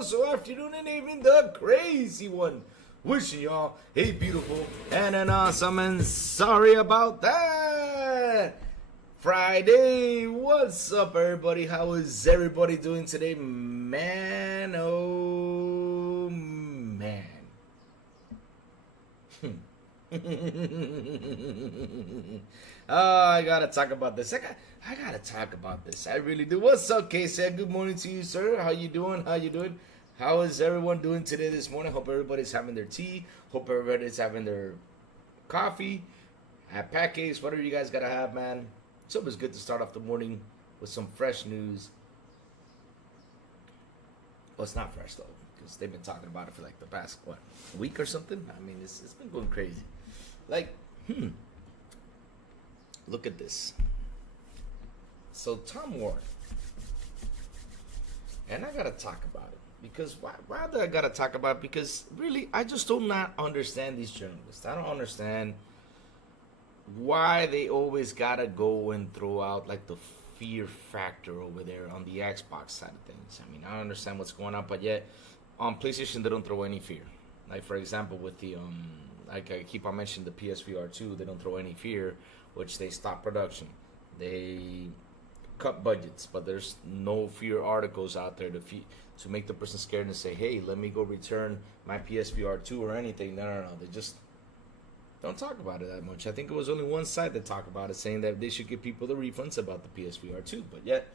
also afternoon and evening, the crazy one. Wishing y'all a beautiful and an awesome and sorry about that Friday. What's up, everybody? How is everybody doing today? Man, oh man. Oh, I gotta talk about this. I gotta talk about this. I really do. What's up, Casey? Good morning to you, sir. How you doing? How is everyone doing today this morning? Hope everybody's having their tea. Hope everybody's having their coffee, have pancakes, whatever you guys gotta have, man. It's always good to start off the morning with some fresh news. Well, it's not fresh though, because they've been talking about it for like the past week or something. I mean, it's been going crazy. Like, look at this. So Tom Ward, and I gotta talk about it. Because why do I gotta talk about it? Because really, I just do not understand these journalists. I don't understand why they always gotta go and throw out like the fear factor over there on the Xbox side of things. I mean, I don't understand what's going on, but yet on PlayStation they don't throw any fear. Like for example, with the like I keep on mentioning the PSVR 2, they don't throw any fear, which they stop production. They cut budgets, but there's no fear articles out there to make the person scared and say, hey, let me go return my PSVR 2 or anything. No. They just don't talk about it that much. I think it was only one side that talked about it, saying that they should give people the refunds about the PSVR 2. But yet,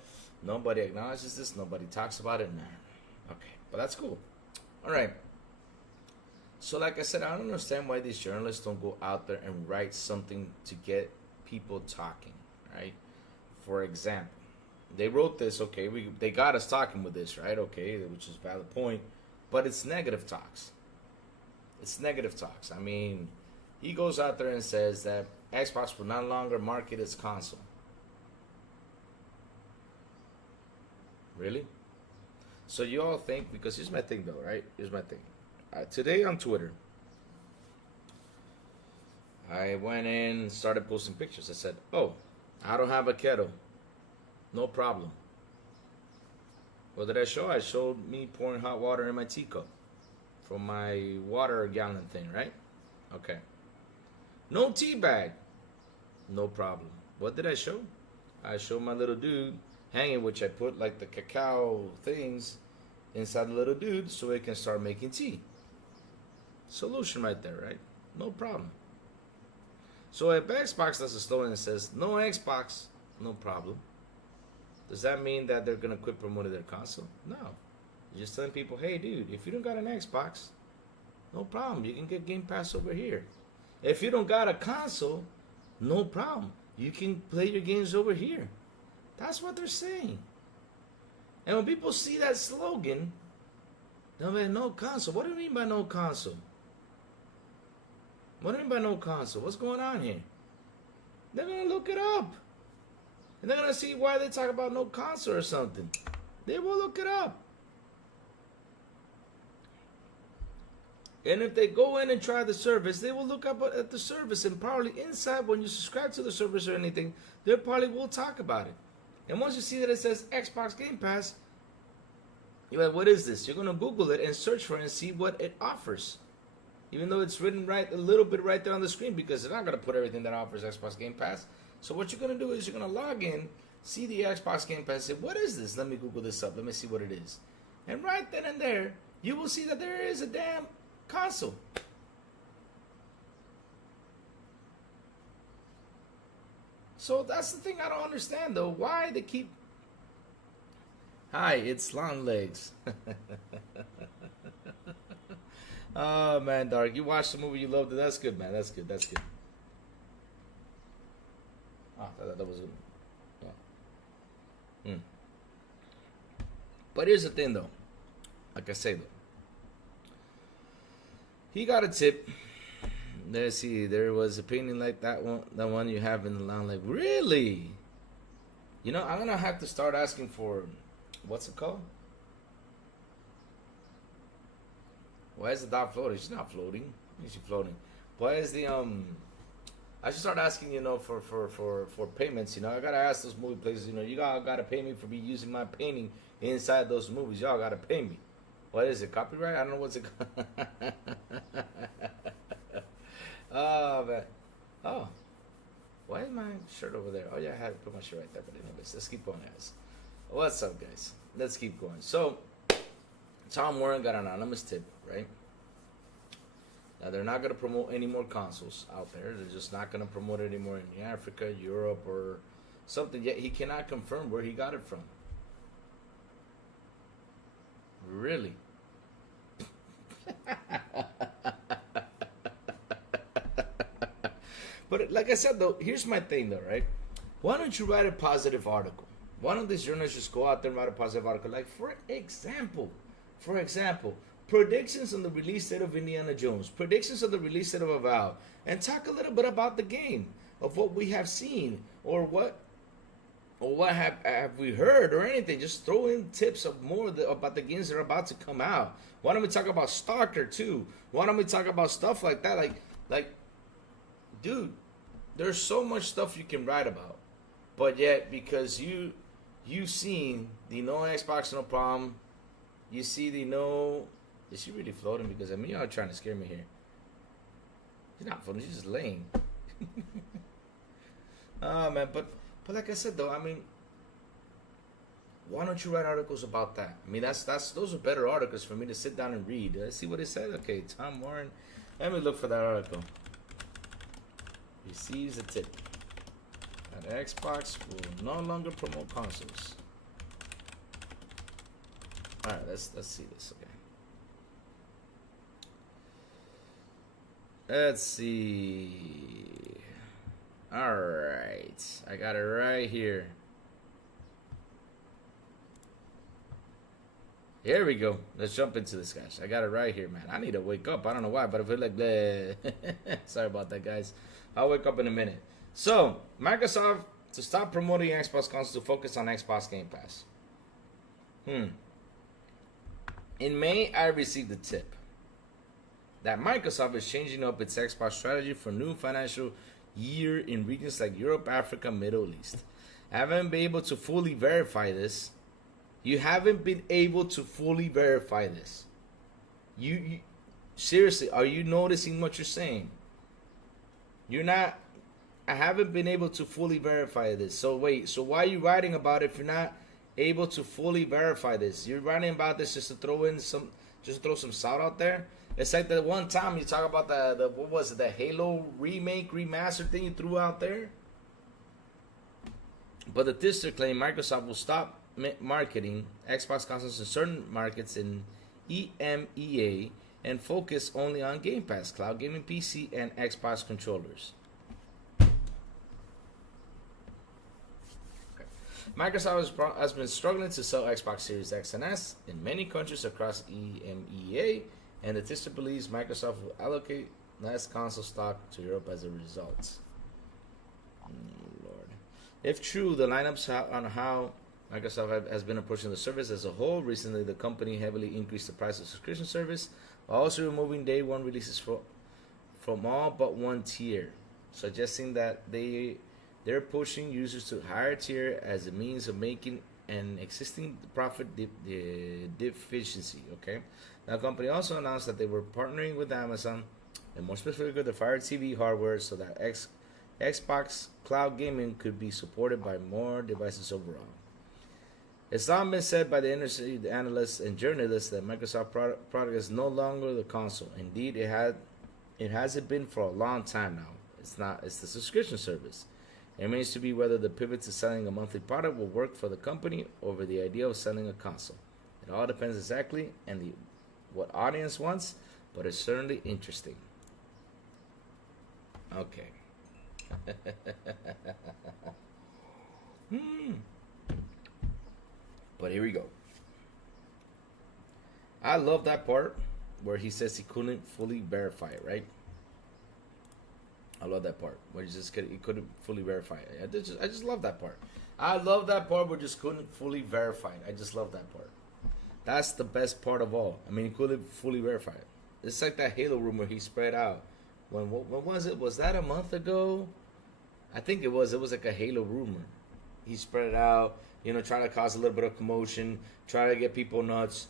nobody acknowledges this. Nobody talks about it. Nah. Okay, but that's cool. All right. So like I said, I don't understand why these journalists don't go out there and write something to get people talking, right? For example, they wrote this, okay, they got us talking with this, right? Okay, which is a valid point, but it's negative talks. It's negative talks. I mean, he goes out there and says that Xbox will no longer market its console. Really? So you all think, because here's my thing though, right? Here's my thing. Today on Twitter, I went in and started posting pictures. I said, oh, I don't have a kettle. No problem. What did I show? I showed me pouring hot water in my teacup from my water gallon thing, right? Okay. No tea bag. No problem. What did I show? I showed my little dude hanging, which I put like the cacao things inside the little dude so it can start making tea. Solution right there, right? No problem. So if Xbox does a story and says, no Xbox, no problem, does that mean that they're going to quit promoting their console? No. You're just telling people, hey, dude, if you don't got an Xbox, no problem. You can get Game Pass over here. If you don't got a console, no problem. You can play your games over here. That's what they're saying. And when people see that slogan, they'll be no console. What do you mean by no console? What do you mean by no console? What's going on here? They're going to look it up. And they're going to see why they talk about no console or something. They will look it up. And if they go in and try the service, they will look up at the service. And probably inside, when you subscribe to the service or anything, they probably will talk about it. And once you see that it says Xbox Game Pass, you're like, what is this? You're going to Google it and search for it and see what it offers. Even though it's written right a little bit right there on the screen, because they're not going to put everything that offers Xbox Game Pass. So what you're going to do is you're going to log in, see the Xbox Game Pass, say, what is this? Let me Google this up. Let me see what it is. And right then and there, you will see that there is a damn console. So that's the thing I don't understand, though. Why they keep... Hi, it's Long Legs. Oh, man, Dark. You watched the movie, you loved it. That's good, man. That's good. That's good. Ah, that was good. Yeah. But here's the thing, though. Like I say, though. He got a tip. Let's see. There was a painting like that one you have in the line. Like, really? You know, I'm going to have to start asking for, what's it called? Why is the dog floating? She's not floating. She's floating. Why is the I should start asking, you know, for payments. You know, I gotta ask those movie places. You know, you all gotta pay me for me using my painting inside those movies. Y'all gotta pay me. What is it? Copyright? I don't know what's it called. Oh man. Oh. Why is my shirt over there? Oh yeah, I had to put my shirt right there. But anyways, let's keep going, guys. What's up, guys? Let's keep going. So, Tom Warren got an anonymous tip, right? Now they're not gonna promote any more consoles out there. They're just not gonna promote it anymore in Africa, Europe, or something. Yet he cannot confirm where he got it from. Really? But like I said, though, here's my thing, though, right? Why don't you write a positive article? Why don't these journalists just go out there and write a positive article? Like, for example, predictions on the release date of Indiana Jones, predictions on the release date of Avowed, and talk a little bit about the game, of what we have seen, or what have we heard, or anything. Just throw in tips of more about the games that are about to come out. Why don't we talk about Stalker too? Why don't we talk about stuff like that? Like, dude, there's so much stuff you can write about, but yet because you've seen the no Xbox no problem, you see the no. Is she really floating? Because I mean, y'all are trying to scare me here. She's not floating. She's just laying. Oh man, but like I said though, I mean, why don't you write articles about that? I mean, those are better articles for me to sit down and read. Let's see what it said. Okay, Tom Warren. Let me look for that article. Receives a tip that Xbox will no longer promote consoles. All right, let's see this. Okay. Let's see. All right, I got it right here. Here we go. Let's jump into this, guys. I got it right here, man. I need to wake up. I don't know why, but I feel like bleh. Sorry about that, guys. I'll wake up in a minute. So, Microsoft to stop promoting Xbox consoles to focus on Xbox Game Pass. In May, I received a tip that Microsoft is changing up its Xbox strategy for new financial year in regions like Europe, Africa, Middle East. I haven't been able to fully verify this. You haven't been able to fully verify this. You seriously, are you noticing what you're saying? You're not. I haven't been able to fully verify this. So wait, so why are you writing about it if you're not able to fully verify this? You're writing about this just to throw some salt out there. It's like the one time you talk about the what was it, the Halo remake remaster thing you threw out there. But the district claim Microsoft will stop marketing Xbox consoles in certain markets in EMEA and focus only on Game Pass, cloud gaming PC, and Xbox controllers. Microsoft has been struggling to sell Xbox Series X and S in many countries across EMEA, and the district believes Microsoft will allocate less console stock to Europe as a result. Lord. If true, the lineups on how Microsoft has been approaching the service as a whole. Recently, the company heavily increased the price of subscription service, while also removing day one releases from all but one tier, suggesting that they're pushing users to higher tier as a means of making an existing profit deficiency. Okay, the company also announced that they were partnering with Amazon, and more specifically the Fire TV hardware, so that Xbox cloud gaming could be supported by more devices overall. It's not been said by the industry analysts and journalists that Microsoft product is no longer the console. Indeed, it hasn't been for a long time now. It's the subscription service. It remains to be whether the pivot to selling a monthly product will work for the company over the idea of selling a console. It all depends exactly on what audience wants, but it's certainly interesting. Okay. But here we go. I love that part where he says he couldn't fully verify it, right? I love that part where he couldn't fully verify it. I just love that part. I love that part where just couldn't fully verify it. I just love that part. That's the best part of all. I mean, he couldn't fully verify it. It's like that Halo rumor he spread out. When was it? Was that a month ago? I think it was. It was like a Halo rumor. He spread it out, trying to cause a little bit of commotion, trying to get people nuts,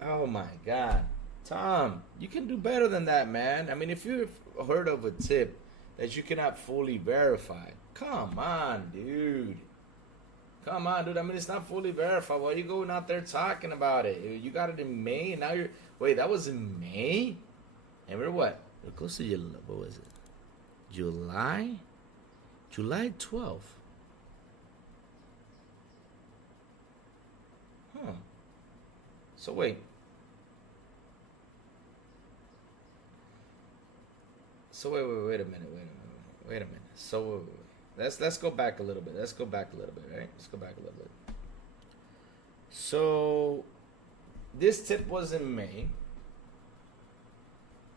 Oh my God, Tom, you can do better than that, man. I mean, if you've heard of a tip that you cannot fully verify, come on, dude. Come on, dude. I mean, it's not fully verified. Why are you going out there talking about it? You got it in May, and now you're. Wait, that was in May? And we're what? We're close to July. What was it? July? July 12th. Huh. So wait. So wait a minute. So let's go back a little bit. Let's go back a little bit, right? Let's go back a little bit. So this tip was in May.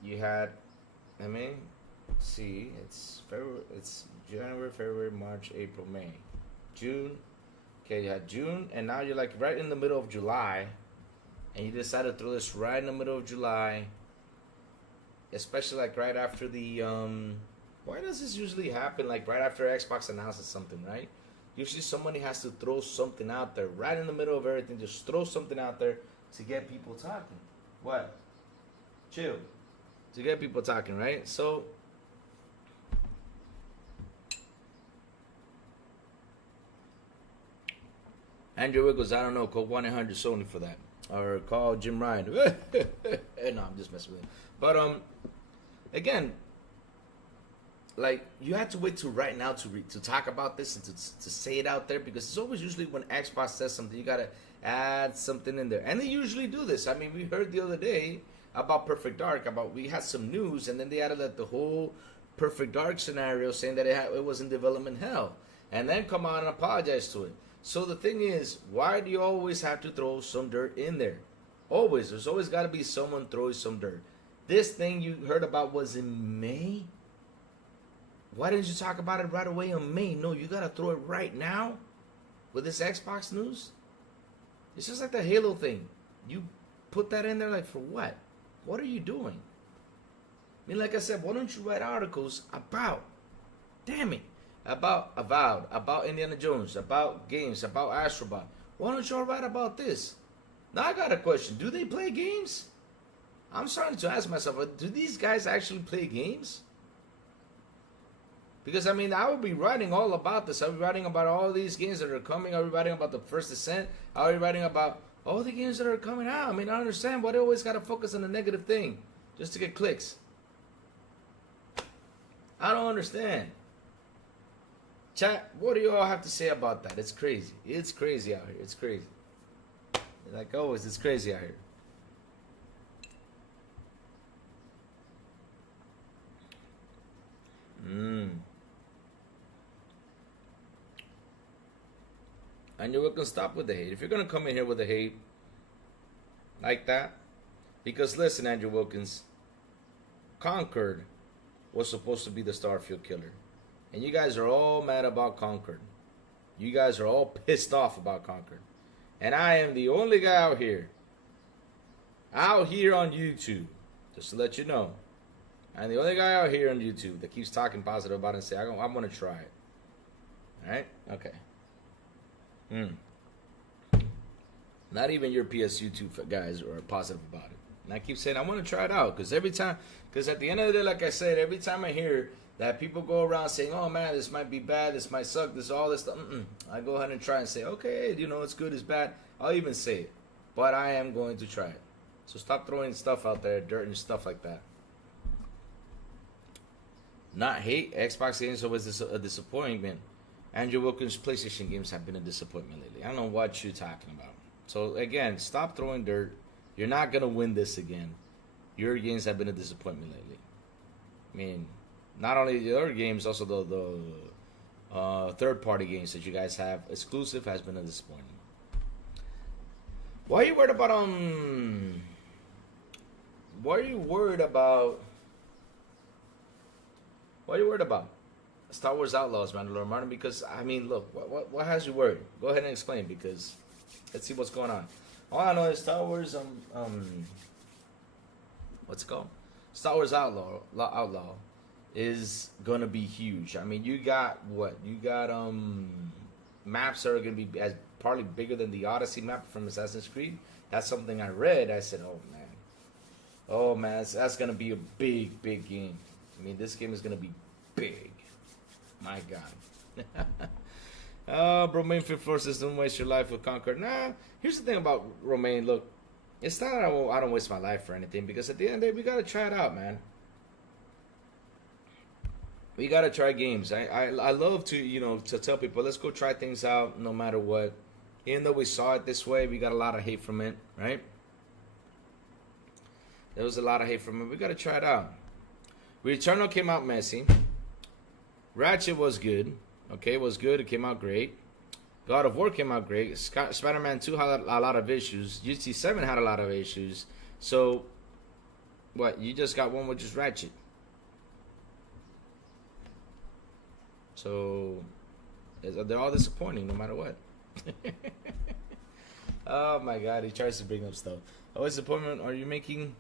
You had, I mean, see, it's February, it's January, February, March, April, May, June. Okay, you had June, and now you're like right in the middle of July, and you decided to throw this right in the middle of July, especially like right after the why does this usually happen like right after Xbox announces something, right? Usually somebody has to throw something out there right in the middle of everything, just throw something out there to get people talking. What? Chill. To get people talking, right? So Andrew Wiggles, I don't know, call 1-800-SONY for that. Or call Jim Ryan. No, I'm just messing with him. But again, like you have to wait to right now to talk about this and to say it out there, because it's always usually when Xbox says something, you gotta add something in there, and they usually do this. I mean, we heard the other day about Perfect Dark, we had some news, and then they added that the whole Perfect Dark scenario, saying that it was in development hell, and then come out and apologize to it. So the thing is, why do you always have to throw some dirt in there? Always, there's always got to be someone throwing some dirt. This thing you heard about was in May. Why didn't you talk about it right away in May? No, you gotta throw it right now with this Xbox news. It's just like the Halo thing. You put that in there like for what? What are you doing? I mean, like I said, why don't you write articles about, damn it, about Avowed, about Indiana Jones, about games, about Astrobot? Why don't y'all write about this? Now I got a question. Do they play games? I'm starting to ask myself, do these guys actually play games? Because, I mean, I will be writing all about this. I'll be writing about all these games that are coming. I'll be writing about the First Ascent. I'll be writing about all the games that are coming out. I mean, I understand why they always got to focus on the negative thing just to get clicks. I don't understand. Chat, what do you all have to say about that? It's crazy. It's crazy out here. It's crazy. Like always, it's crazy out here. And you're welcome to stop with the hate. If you're going to come in here with the hate like that, because listen, Andrew Wilkins, Concord was supposed to be the Starfield killer. And you guys are all mad about Concord. You guys are all pissed off about Concord. And I am the only guy out here on YouTube, just to let you know. I'm the only guy out here on YouTube that keeps talking positive about it and say, I'm going to try it. Alright? Okay. Not even your PS YouTube guys are positive about it. And I keep saying, I want to try it out. Because at the end of the day, like I said, every time I hear that people go around saying, oh man, this might be bad, this might suck, this all this stuff, I go ahead and try and say, okay, it's good, it's bad. I'll even say it. But I am going to try it. So stop throwing stuff out there, dirt and stuff like that. Not hate. Xbox games always a disappointment. Andrew Wilkins' PlayStation games have been a disappointment lately. I don't know what you're talking about. So again, stop throwing dirt. You're not gonna win this again. Your games have been a disappointment lately. I mean, not only the other games, also the third-party games that you guys have exclusive has been a disappointment. Why are you worried about What are you worried about? What are you worried about? Star Wars Outlaws, Mandalorian Martin? Because, I mean, look, what has you worried? Go ahead and explain, because let's see what's going on. All I know is Star Wars, what's it called? Star Wars Outlaw is gonna be huge. I mean, you got what? You got maps that are gonna be as probably bigger than the Odyssey map from Assassin's Creed. That's something I read. I said, oh man, that's gonna be a big game. I mean, this game is gonna be big. My God. Romaine Fifth Floor says, don't waste your life with Conquer. Nah, here's the thing about Romaine. Look, it's not that I don't waste my life for anything, because at the end of the day, we gotta try it out, man. We gotta try games. I love to, to tell people, let's go try things out no matter what. Even though we saw it this way, we got a lot of hate from it, right? There was a lot of hate from it. We gotta try it out. Returnal came out messy. Ratchet was good. Okay, it was good. It came out great. God of War came out great. Spider-Man 2 had a lot of issues. GT7 had a lot of issues. So, what? You just got one with just Ratchet. So, they're all disappointing no matter what. Oh my God, he tries to bring up stuff. Always disappointment. Are you making?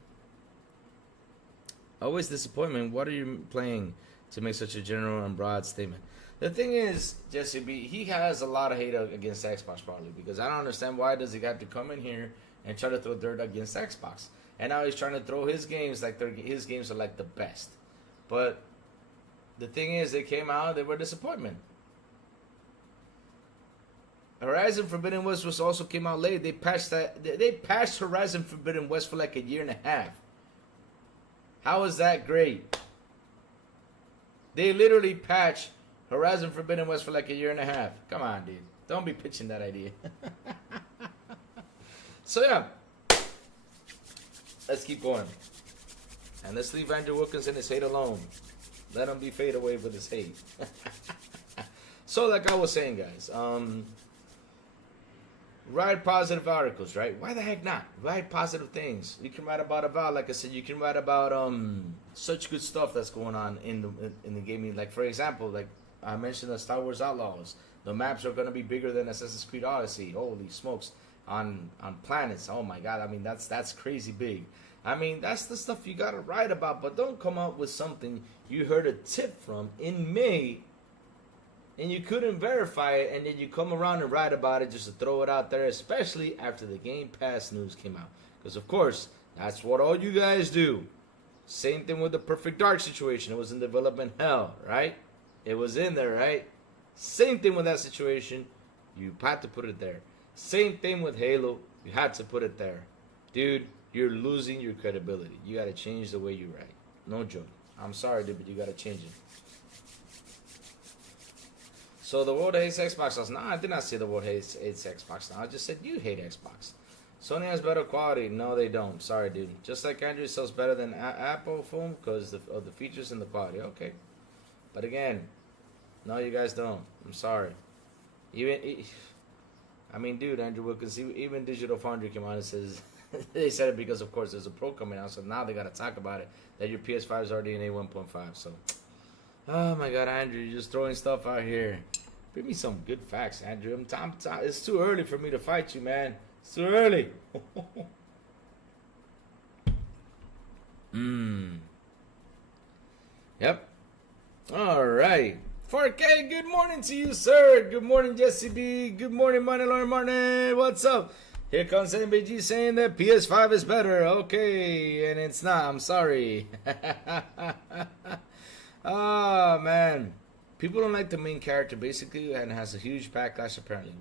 Always disappointment. What are you playing to make such a general and broad statement? The thing is, Jesse B, he has a lot of hate against Xbox, probably because I don't understand why does he have to come in here and try to throw dirt against Xbox, and now he's trying to throw his games like his games are like the best. But the thing is, they came out, they were a disappointment. Horizon Forbidden West was also came out late. They patched Horizon Forbidden West for like a year and a half. How is that great? They literally patched Horizon Forbidden West for like a year and a half. Come on, dude. Don't be pitching that idea. So yeah, let's keep going. And let's leave Andrew Wilkinson his hate alone. Let him be fade away with his hate. So like I was saying, guys, write positive articles, right? Why the heck not? Write positive things. You can write about Avowed, like I said. You can write about such good stuff that's going on in the gaming. Like for example, like I mentioned the Star Wars Outlaws. The maps are gonna be bigger than Assassin's Creed Odyssey. Holy smokes! On planets. Oh my God! I mean that's crazy big. I mean that's the stuff you gotta write about. But don't come up with something you heard a tip from in May, and you couldn't verify it, and then you come around and write about it just to throw it out there, especially after the Game Pass news came out. Because, of course, that's what all you guys do. Same thing with the Perfect Dark situation. It was in development hell, right? It was in there, right? Same thing with that situation. You had to put it there. Same thing with Halo. You had to put it there. Dude, you're losing your credibility. You got to change the way you write. No joke. I'm sorry, dude, but you got to change it. So the world hates Xbox. No, I did not say the world hates Xbox. No, I just said you hate Xbox. Sony has better quality. No, they don't. Sorry, dude. Just like Android sells better than Apple phone because of the features and the quality. Okay. But again, no, you guys don't. I'm sorry. I mean, dude, Andrew Wilkins, even Digital Foundry came out and says, they said it because, of course, there's a Pro coming out. So now they got to talk about it, that your PS5 is already in A1.5. So, oh my God, Andrew, you're just throwing stuff out here. Bring me some good facts, Andrew. It's too early for me to fight you, man. It's too early. Yep. All right. 4K, good morning to you, sir. Good morning, Jesse B. Good morning, Money Lawyer Martin. What's up? Here comes MBG saying that PS5 is better. Okay, and it's not. I'm sorry. Oh, man. People don't like the main character, basically, and has a huge backlash, apparently.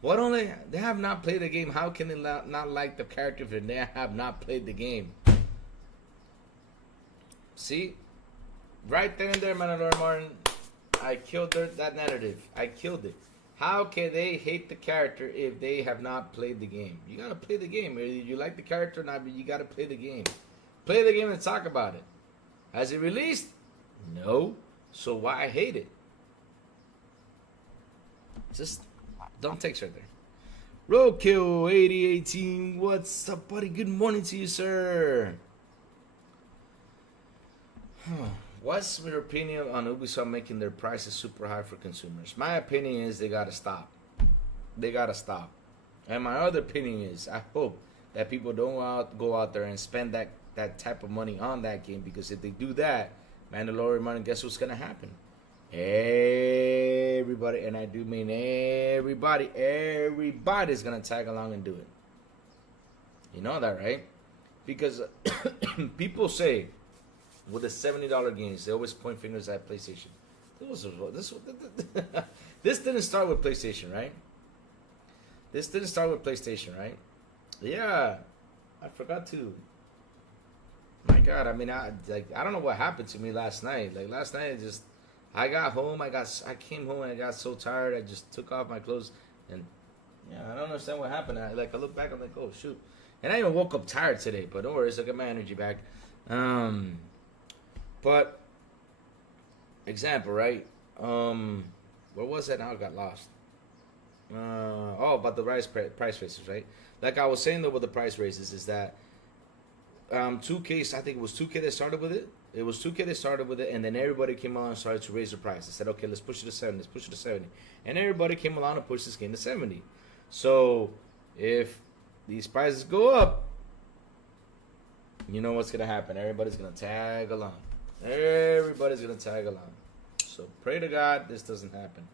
What only? They have not played the game. How can they not like the character if they have not played the game? See? Right there and there, Manador Martin. I killed that narrative. I killed it. How can they hate the character if they have not played the game? You gotta play the game. Whether you like the character or not, but you gotta play the game. Play the game and talk about it. Has it released? No. So why I hate it? Just don't text right there. Roadkill 8018. What's up, buddy? Good morning to you, sir. What's your opinion on Ubisoft making their prices super high for consumers? My opinion is they gotta stop. They gotta stop. And my other opinion is I hope that people don't go out there and spend that type of money on that game, because if they do that, Mandalorian money, guess what's gonna happen? Everybody, and I do mean everybody's gonna tag along and do it. You know that, right? Because people say with the $70 games, they always point fingers at PlayStation. This didn't start with PlayStation, right? This didn't start with PlayStation, right? Yeah, I forgot to. My God, I mean, I don't know what happened to me last night. Like last night, I got home. I came home and I got so tired. I just took off my clothes and yeah, I don't understand what happened. I look back. I'm like, oh shoot, and I even woke up tired today. But don't worry, I got my energy back. But example, right? Where was that? Now I got lost. About the price raises, right? Like I was saying though, with the price raises, is that 2K. I think it was 2K that started with it. It was 2K that started with it, and then everybody came on and started to raise the price. I said, okay, let's push it to 70. Let's push it to 70, and everybody came along and pushed this game to 70. So if these prices go up, you know what's gonna happen? Everybody's gonna tag along. Everybody's gonna tag along. So pray to God this doesn't happen.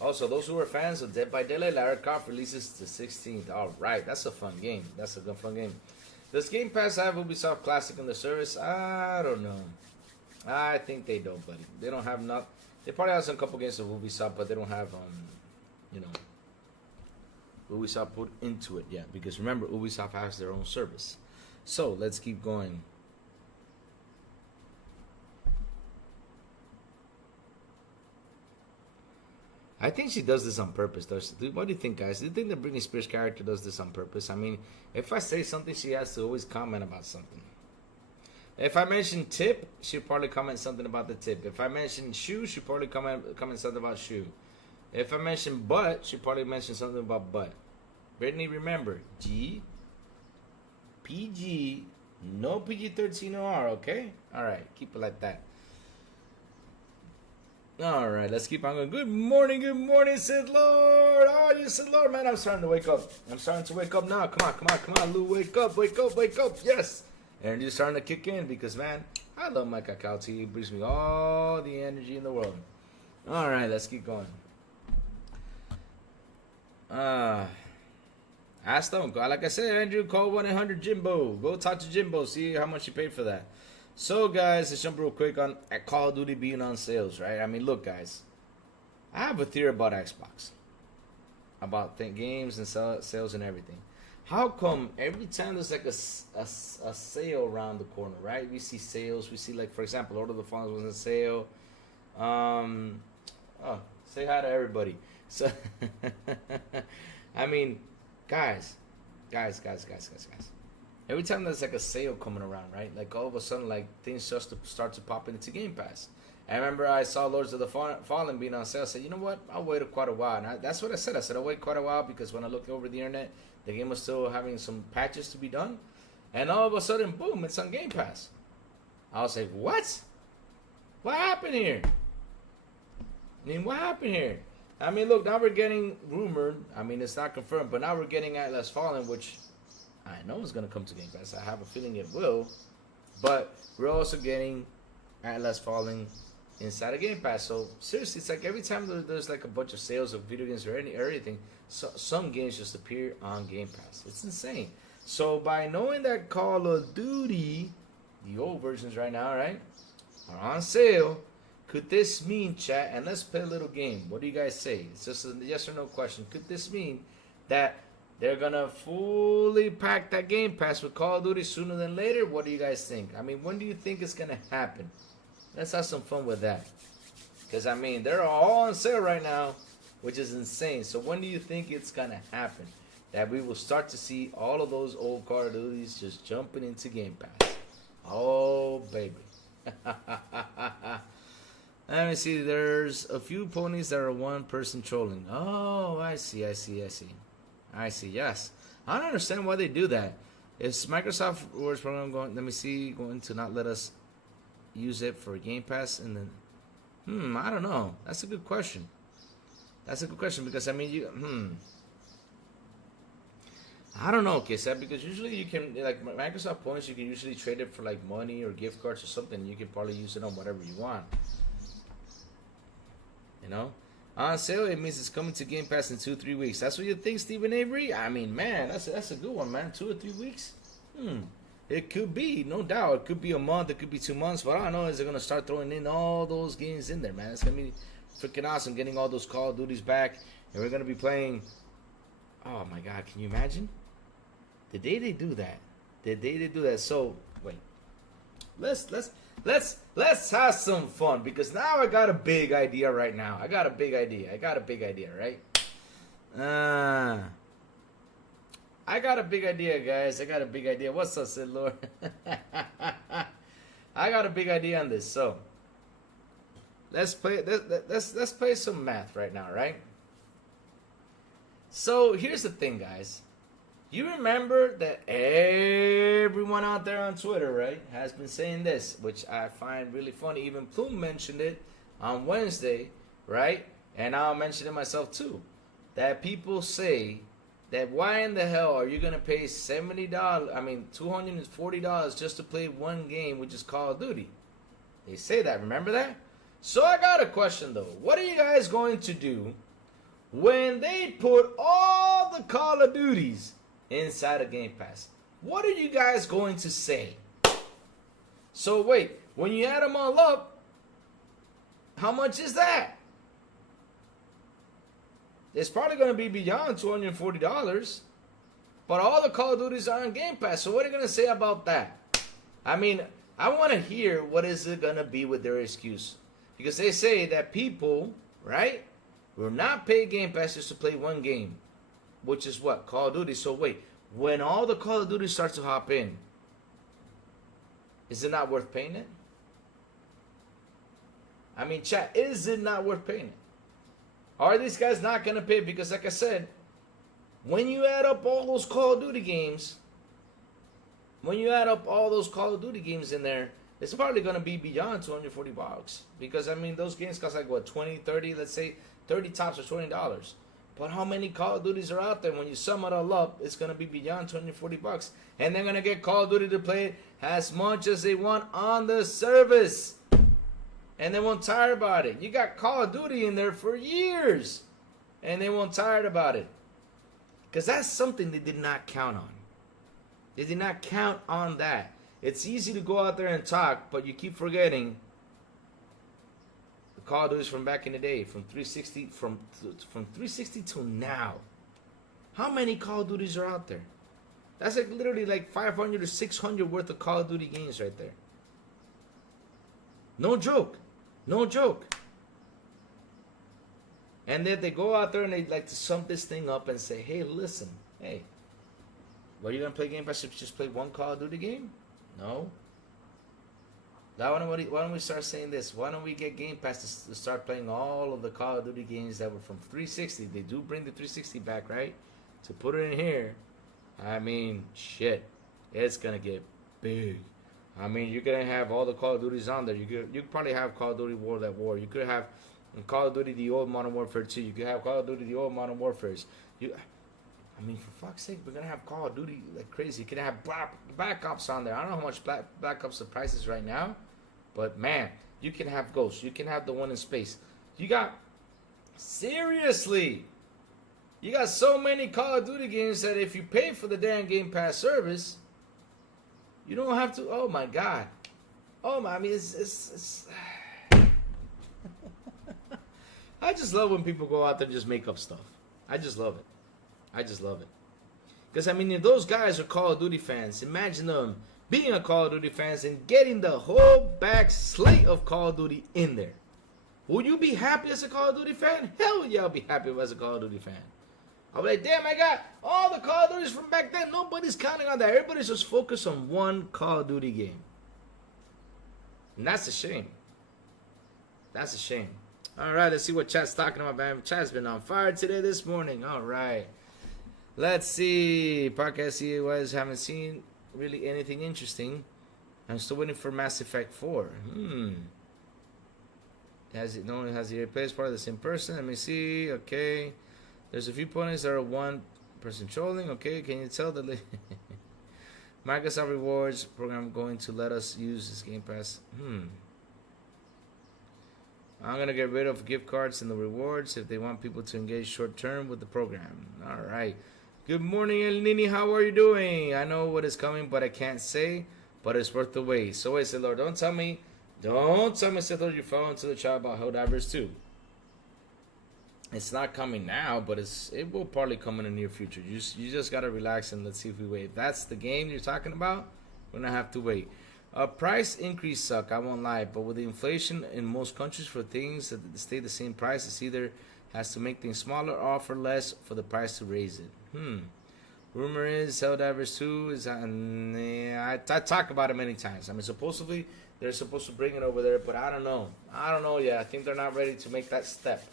Also, those who are fans of Dead by Daylight, Lara Croft releases the 16th. All right, that's a fun game. That's a good fun game. Does Game Pass have Ubisoft Classic in the service? I don't know. I think they don't, buddy. They don't have not. They probably have some couple games of Ubisoft, but they don't have Ubisoft put into it yet. Because remember, Ubisoft has their own service. So let's keep going. I think she does this on purpose, though. What do you think, guys? Do you think that Britney Spears' character does this on purpose? I mean, if I say something, she has to always comment about something. If I mention tip, she'll probably comment something about the tip. If I mention shoe, she'll probably comment something about shoe. If I mention butt, she'll probably mention something about butt. Britney, remember, G, PG, no PG-13 or R, okay? All right, keep it like that. All right, let's keep on going. Good morning, Sid Lord. How are you, Sid Lord? Man, I'm starting to wake up. I'm starting to wake up now. Come on, Lou, wake up. Yes. Energy's starting to kick in because, man, I love my cacao tea. It brings me all the energy in the world. All right, let's keep going. Ask them. Like I said, Andrew, call 1-800-JIMBO. Go talk to Jimbo. See how much you paid for that. So, guys, let's jump real quick on at Call of Duty being on sales, right? I mean, look, guys. I have a theory about Xbox. About games and sales and everything. How come every time there's like a sale around the corner, right? We see sales. We see, like, for example, Lord of the Fallen was on sale. Say hi to everybody. So, I mean, guys. Every time there's like a sale coming around, right? Like all of a sudden, like things just start to pop into Game Pass. I remember I saw Lords of the Fallen being on sale. I said, you know what? I'll wait quite a while. And that's what I said. I said I'll wait quite a while because when I looked over the internet, the game was still having some patches to be done. And all of a sudden, boom, it's on Game Pass. I was like, what? What happened here? What happened here? I mean, look, now we're getting rumored. I mean, it's not confirmed, but now we're getting Atlas Fallen, which I know it's going to come to Game Pass. I have a feeling it will. But we're also getting Atlas Fallen inside of Game Pass. So, seriously, it's like every time there's like a bunch of sales of video games or anything, some games just appear on Game Pass. It's insane. So, by knowing that Call of Duty, the old versions right now, right, are on sale, could this mean, chat, and let's play a little game. What do you guys say? It's just a yes or no question. Could this mean that they're going to fully pack that Game Pass with Call of Duty sooner than later? What do you guys think? I mean, when do you think it's going to happen? Let's have some fun with that. Because, I mean, they're all on sale right now, which is insane. So when do you think it's going to happen? That we will start to see all of those old Call of Duties just jumping into Game Pass. Oh, baby. Let me see. There's a few ponies that are one person trolling. Oh, I see. Yes. I don't understand why they do that. Is Microsoft Words program going to not let us use it for Game Pass? And then, I don't know. That's a good question. Because, I mean, I don't know, Kisa, because usually you can, like, Microsoft points, you can usually trade it for, like, money or gift cards or something. You can probably use it on whatever you want. You know? On sale, it means it's coming to Game Pass in 2-3 weeks. That's what you think, Stephen Avery? I mean, man, that's a good one, man. 2 or 3 weeks? It could be, no doubt. It could be a month, it could be 2 months. But all I know is they're going to start throwing in all those games in there, man. It's going to be freaking awesome getting all those Call of Duties back. And we're going to be playing... Oh, my God. Can you imagine? The day they do that. So, wait. Let's have some fun. Because now I got a big idea right now. I got a big idea, right? I got a big idea, guys. I got a big idea. What's up, Sid Lord? I got a big idea on this. So let's play some math right now, right? So here's the thing, guys. You remember that everyone out there on Twitter, right, has been saying this, which I find really funny. Even Plume mentioned it on Wednesday, right? And I'll mention it myself too. That people say that why in the hell are you going to pay $240 just to play one game, which is Call of Duty? They say that, remember that? So I got a question though. What are you guys going to do when they put all the Call of Duties inside of Game Pass? What are you guys going to say? So wait, when you add them all up, how much is that? It's probably going to be beyond $240. But all the Call of Duties are on Game Pass. So what are you going to say about that? I mean, I want to hear what is it going to be with their excuse. Because they say that people, right, will not pay Game Pass just to play one game. Which is what? Call of Duty. So wait, when all the Call of Duty starts to hop in, is it not worth paying it? I mean, chat, is it not worth paying it? Are these guys not going to pay? Because like I said, when you add up all those Call of Duty games, in there, it's probably going to be beyond $240. Because, I mean, those games cost like, what, 20, 30, let's say 30 tops or $20. But how many Call of Duties are out there? When you sum it all up, it's going to be beyond $240. And they're going to get Call of Duty to play it as much as they want on the service. And they won't tire about it. You got Call of Duty in there for years. And they won't tire about it. Because that's something they did not count on. They did not count on that. It's easy to go out there and talk, but you keep forgetting the Call of Duty from back in the day, from 360, from 360 to now. How many Call of Duties are out there? That's like literally like 500 or 600 worth of Call of Duty games right there. No joke. No joke. And then they go out there and they like to sum this thing up and say, hey, listen, hey, what are you going to play Game Pass if you just play one Call of Duty game? No. Why don't we start saying this? Why don't we get Game Pass to start playing all of the Call of Duty games that were from 360? They do bring the 360 back, right? To put it in here, I mean, shit, it's going to get big. I mean, you're going to have all the Call of Duties on there. You could probably have Call of Duty World at War. You could have Call of Duty the old Modern Warfare 2. You could have Call of Duty the old Modern Warfares. I mean, for fuck's sake, we're going to have Call of Duty like crazy. You can have Black Ops on there. I don't know how much Black Ops the price is right now. But, man, you can have Ghost. You can have the one in space. You got... Seriously! You got so many Call of Duty games that if you pay for the damn Game Pass service... You don't have to. Oh my God. Oh my. I mean, it's I just love when people go out there and just make up stuff. I just love it. Because I mean, if those guys are Call of Duty fans, imagine them being a Call of Duty fans and getting the whole back slate of Call of Duty in there. Will you be happy as a Call of Duty fan? Hell yeah, I'll be happy as a Call of Duty fan. I'll be like, damn, I got all the Call of Duties from back then. Nobody's counting on that. Everybody's just focused on one Call of Duty game. And that's a shame. That's a shame. All right, let's see what chat's talking about, man. Chat's been on fire today, this morning. All right. Let's see. Podcast CAYs haven't seen really anything interesting. I'm still waiting for Mass Effect 4. Has it only has the replaced part of the same person? Let me see. Okay. There's a few points that are one person trolling. Okay, can you tell the Microsoft Rewards program going to let us use this Game Pass? I'm going to get rid of gift cards and the rewards if they want people to engage short term with the program. All right. Good morning, El Nini. How are you doing? I know what is coming, but I can't say, but it's worth the wait. So wait, say, Lord, don't tell me, Sith Lord, you fell into the child about Helldivers 2. It's not coming now, but it will probably come in the near future. You just got to relax and let's see if we wait. If that's the game you're talking about, we're going to have to wait. Price increase suck, I won't lie, but with the inflation in most countries for things that stay the same price, it's either has to make things smaller or offer less for the price to raise it. Rumor is Helldivers 2 is on. I talk about it many times. I mean, supposedly they're supposed to bring it over there, but I don't know. Yeah, I think they're not ready to make that step.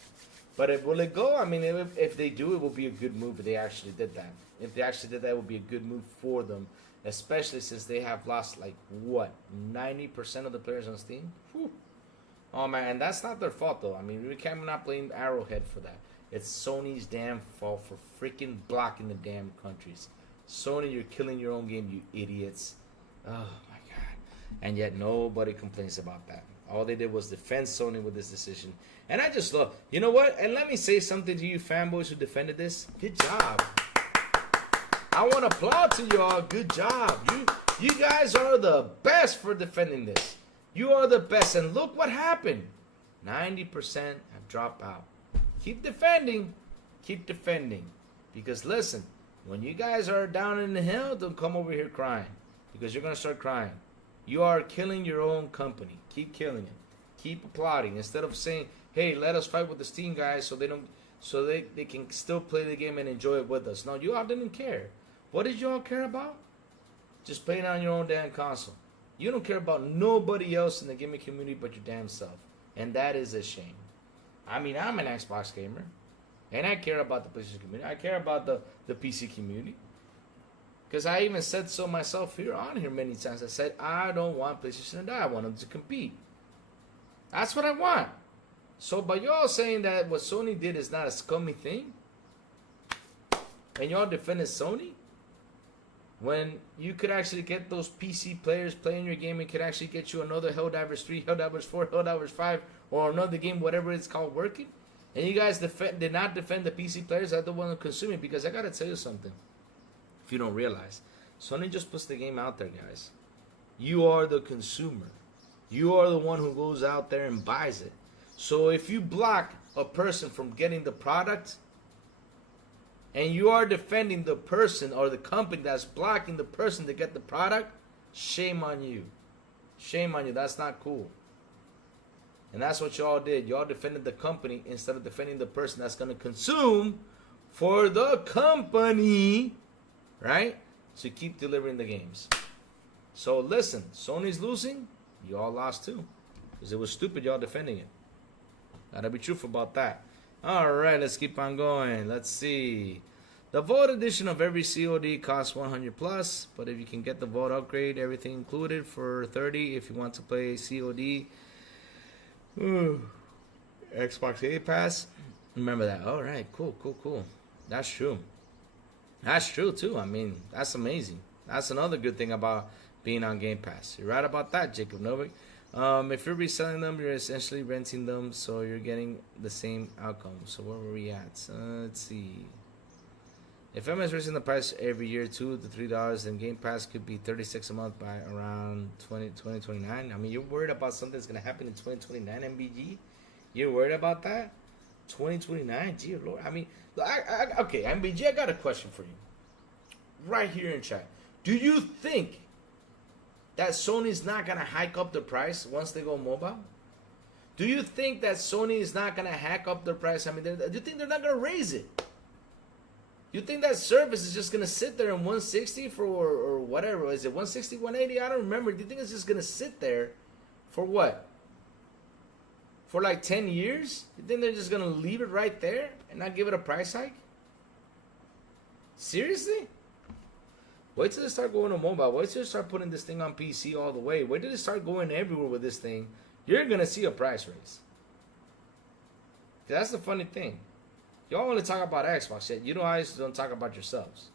But will it go? I mean, if they do, it will be a good move if they actually did that. If they actually did that, it would be a good move for them, especially since they have lost, 90% of the players on Steam? Whew. Oh, man, and that's not their fault, though. I mean, we cannot blame Arrowhead for that. It's Sony's damn fault for freaking blocking the damn countries. Sony, you're killing your own game, you idiots. Oh, my God. And yet nobody complains about that. All they did was defend Sony with this decision. And I just love, you know what? And let me say something to you fanboys who defended this. Good job. I want to applaud to y'all. Good job. You guys are the best for defending this. You are the best. And look what happened. 90% have dropped out. Keep defending. Keep defending. Because listen, when you guys are down in the hill, don't come over here crying. Because you're going to start crying. You are killing your own company. Keep killing it. Keep applauding. Instead of saying, hey, let us fight with the Steam guys so they can still play the game and enjoy it with us. No, you all didn't care. What did you all care about? Just playing on your own damn console. You don't care about nobody else in the gaming community but your damn self. And that is a shame. I mean, I'm an Xbox gamer. And I care about the PlayStation community. I care about the PC community. Because I even said so myself here on here many times. I said, I don't want PlayStation to die. I want them to compete. That's what I want. So by y'all saying that what Sony did is not a scummy thing, and y'all defended Sony, when you could actually get those PC players playing your game and could actually get you another Helldivers 3, Helldivers 4, Helldivers 5, or another game, whatever it's called, working, and you guys did not defend the PC players that don't want to consume it, because I got to tell you something. If you don't realize, Sony just puts the game out there, guys. You are the consumer. You are the one who goes out there and buys it. So if you block a person from getting the product, and you are defending the person or the company that's blocking the person to get the product, shame on you. Shame on you. That's not cool. And that's what y'all did. Y'all defended the company instead of defending the person that's going to consume for the company, right? To keep delivering the games. So listen, Sony's losing. Y'all lost too. Because it was stupid y'all defending it. Gotta be truthful about that. Alright, let's keep on going. Let's see. The Vault edition of every COD costs 100 plus, but if you can get the Vault upgrade, everything included for 30 if you want to play COD. Xbox Game Pass. Remember that. Alright, cool. That's true. That's true too. I mean, that's amazing. That's another good thing about being on Game Pass. You're right about that, Jacob Novik. If you're reselling them, you're essentially renting them, so you're getting the same outcome. So where were we at? Let's see. If MS raising the price every year $2 to $3, then Game Pass could be $36 a month by around 2029. I mean, you're worried about something that's going to happen in 2029, MBG? You're worried about that? 2029? Dear Lord. I mean, okay, MBG, I got a question for you. Right here in chat. Do you think that Sony's not going to hike up the price once they go mobile? Do you think that Sony is not going to hack up the price? I mean, do you think they're not going to raise it? You think that service is just going to sit there in 160 for, or whatever, is it 160, 180? I don't remember. Do you think it's just going to sit there for what? For like 10 years? You think they're just going to leave it right there and not give it a price hike? Seriously? Wait till they start going to mobile. Wait till they start putting this thing on PC all the way. Wait till they start going everywhere with this thing. You're going to see a price raise. That's the funny thing. Y'all want to talk about Xbox, yet you guys don't talk about yourselves.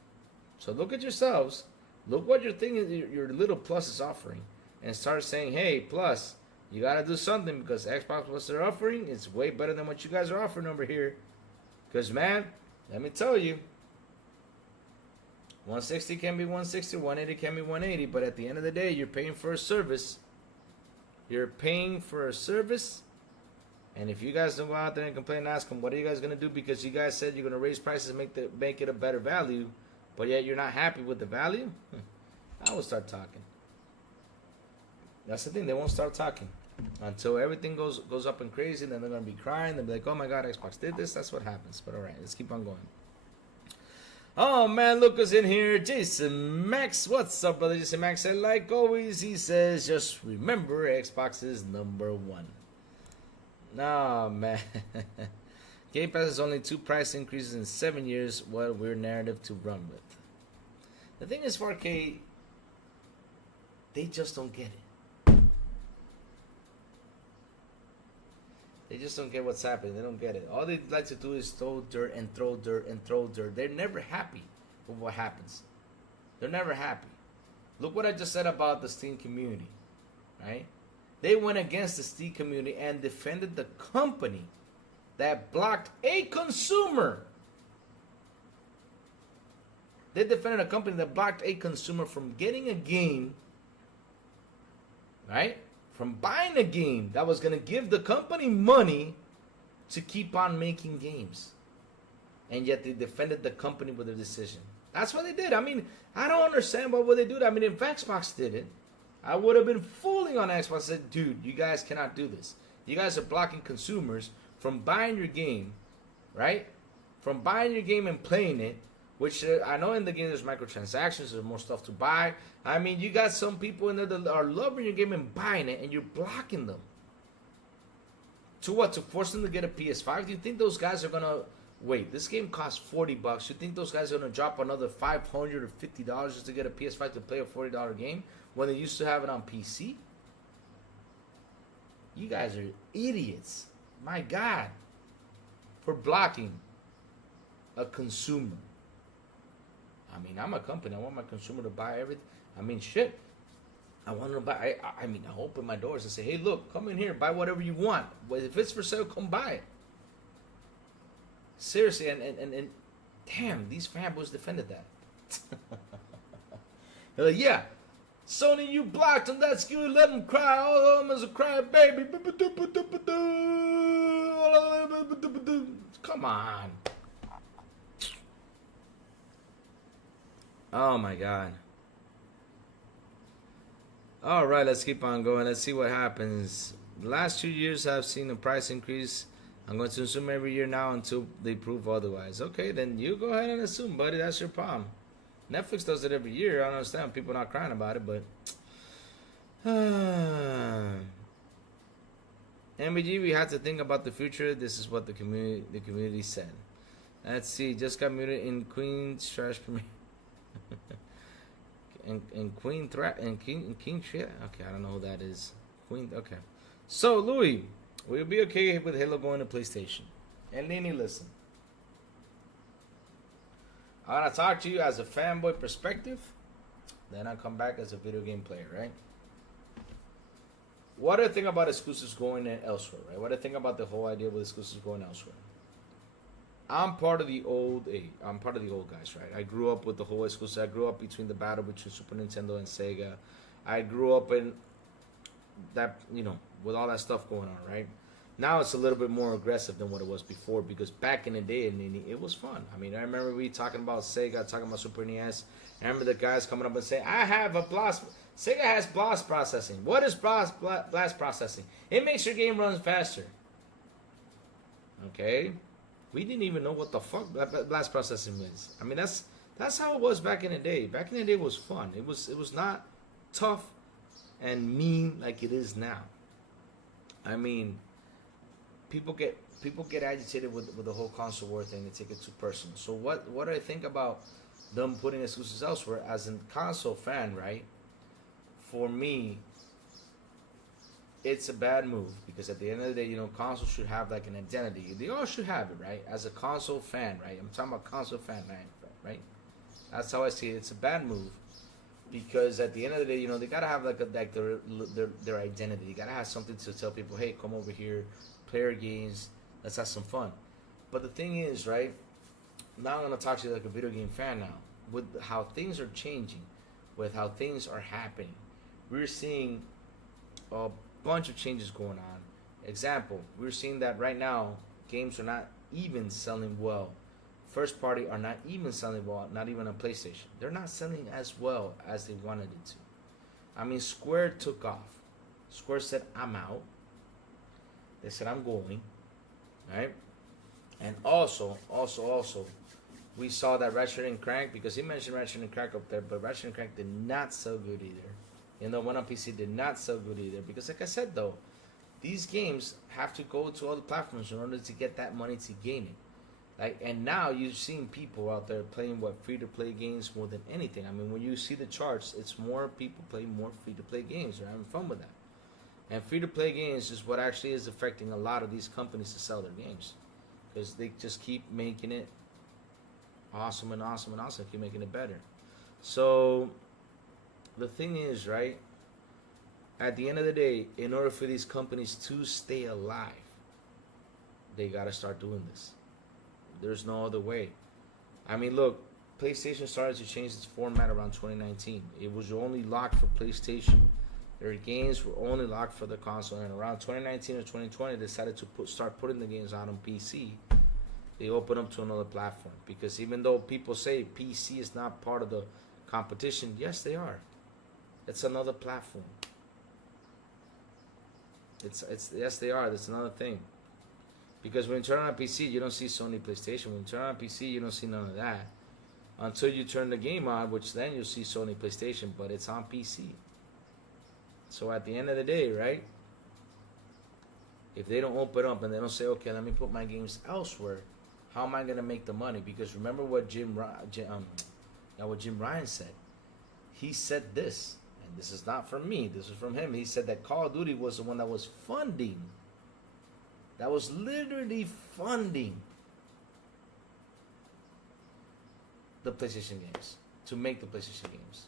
So look at yourselves. Look what your thing is, your little plus is offering. And start saying, hey, plus, You gotta do something because Xbox, what they're offering, is way better than what you guys are offering over here. Because, man, let me tell you, 160 can be 160, 180 can be 180, but at the end of the day, you're paying for a service. You're paying for a service, and if you guys don't go out there and complain and ask them, what are you guys going to do? Because you guys said you're going to raise prices and make it a better value, but yet you're not happy with the value, I will start talking. That's the thing, they won't start talking until everything goes up and crazy, and then they're going to be crying. They'll be like, oh my God, Xbox did this. That's what happens. But all right, let's keep on going. Oh man, look who's in here. Jason Max. What's up, brother? Jason Max said, like always, he says, just remember Xbox is #1. Nah, man. Game Pass is only 2 price increases in 7 years. What weird narrative to run with. The thing is, 4K, they just don't get it. They just don't get what's happening. They don't get it. All they like to do is throw dirt and throw dirt and throw dirt. They're never happy with what happens. They're never happy. Look what I just said about the Steam community, right? They went against the Steam community and defended the company that blocked a consumer. They defended a company that blocked a consumer from getting a game, right? From buying a game that was going to give the company money to keep on making games. And yet they defended the company with their decision. That's what they did. I mean, I don't understand why would they do that. I mean, if Xbox did it, I would have been fooling on Xbox and said, dude, you guys cannot do this. You guys are blocking consumers from buying your game, right? From buying your game and playing it, which I know in the game there's microtransactions, there's more stuff to buy. I mean, you got some people in there that are loving your game and buying it, and you're blocking them. To what? To force them to get a PS5? Do you think those guys are going to... Wait, this game costs $40. You think those guys are going to drop another $500 or $50 just to get a PS5 to play a $40 game when they used to have it on PC? You guys are idiots. My God. For blocking a consumer. I mean, I'm a company. I want my consumer to buy everything. I mean, shit. I want them to buy. I mean, I open my doors and say, hey, look, come in here. Buy whatever you want. But if it's for sale, come buy it. Seriously. And damn, these fanboys defended that. They're like, yeah, Sony, you blocked them. That's good. Let them cry. All of them is a crying baby. Come on. Oh my God. All right, let's keep on going. Let's see what happens. The last 2 years I've seen a price increase. I'm going to assume every year now until they prove otherwise. Okay, then you go ahead and assume, buddy. That's your problem. Netflix does it every year. I don't understand people not crying about it, but MBG, we have to think about the future. This is what the community said. Let's see. Just got muted in Queen's Trash Premiere. and Queen Threat and King shit. Okay, I don't know who that is. Queen. Okay. So Louis, will you be okay with Halo going to PlayStation? And Nini, listen. I want to talk to you as a fanboy perspective. Then I come back as a video game player, right? What do I think about exclusives going elsewhere, right? What do I think about the whole idea with exclusives going elsewhere? I'm part of the old guys, right? I grew up with the whole exclusive. I grew up between the battle between Super Nintendo and Sega. I grew up in that, with all that stuff going on, right? Now it's a little bit more aggressive than what it was before because back in the day, it was fun. I mean, I remember we talking about Sega, talking about Super NES. I remember the guys coming up and saying, I have a blast. Sega has blast processing. What is blast processing? It makes your game run faster. Okay? We didn't even know what the fuck blast processing was. I mean, that's how it was back in the day. Back in the day, it was fun. It was not tough and mean like it is now. I mean, people get agitated with the whole console war thing. They take it too personal. So what do I think about them putting exclusives elsewhere? As a console fan, right? For me, it's a bad move because at the end of the day, consoles should have like an identity. They all should have it, right? As a console fan, right? I'm talking about console fan, right? That's how I see it. It's a bad move. because at the end of the day, you know, they gotta have like their identity. They gotta have something to tell people, hey, come over here, play our games, let's have some fun. But the thing is, right? Now I'm gonna talk to you like a video game fan now. With how things are changing, with how things are happening, we're seeing a bunch of changes going on. Example, we're seeing that right now games are not even selling well. First party are not even selling well, not even on PlayStation. They're not selling as well as they wanted it to. I mean, Square took off. Square said, I'm out. They said, I'm going. Right? And also, we saw that Ratchet and Clank, because he mentioned Ratchet and Clank up there, but Ratchet and Clank did not sell good either. You know, one on PC did not sell good either. Because like I said though, these games have to go to other platforms in order to get that money to gain it. Like, and now you've seen people out there playing free-to-play games more than anything. I mean, when you see the charts, it's more people playing more free-to-play games. They're having fun with that. And free-to-play games is what actually is affecting a lot of these companies to sell their games. Because they just keep making it awesome and awesome and awesome, keep making it better. So, the thing is, right, at the end of the day, in order for these companies to stay alive, they got to start doing this. There's no other way. I mean, look, PlayStation started to change its format around 2019. It was only locked for PlayStation. Their games were only locked for the console. And around 2019 or 2020, they decided to start putting the games out on PC. They opened up to another platform. Because even though people say PC is not part of the competition, yes, they are. It's another platform. Yes, they are. That's another thing. Because when you turn on PC, you don't see Sony PlayStation. When you turn on PC, you don't see none of that. Until you turn the game on, which then you'll see Sony PlayStation, but it's on PC. So at the end of the day, right? If they don't open up and they don't say, okay, let me put my games elsewhere, how am I going to make the money? Because remember what Jim Ryan said. He said this, and this is not from me, this is from him. He said that Call of Duty was the one that was funding. That was literally funding the PlayStation games, to make the PlayStation games.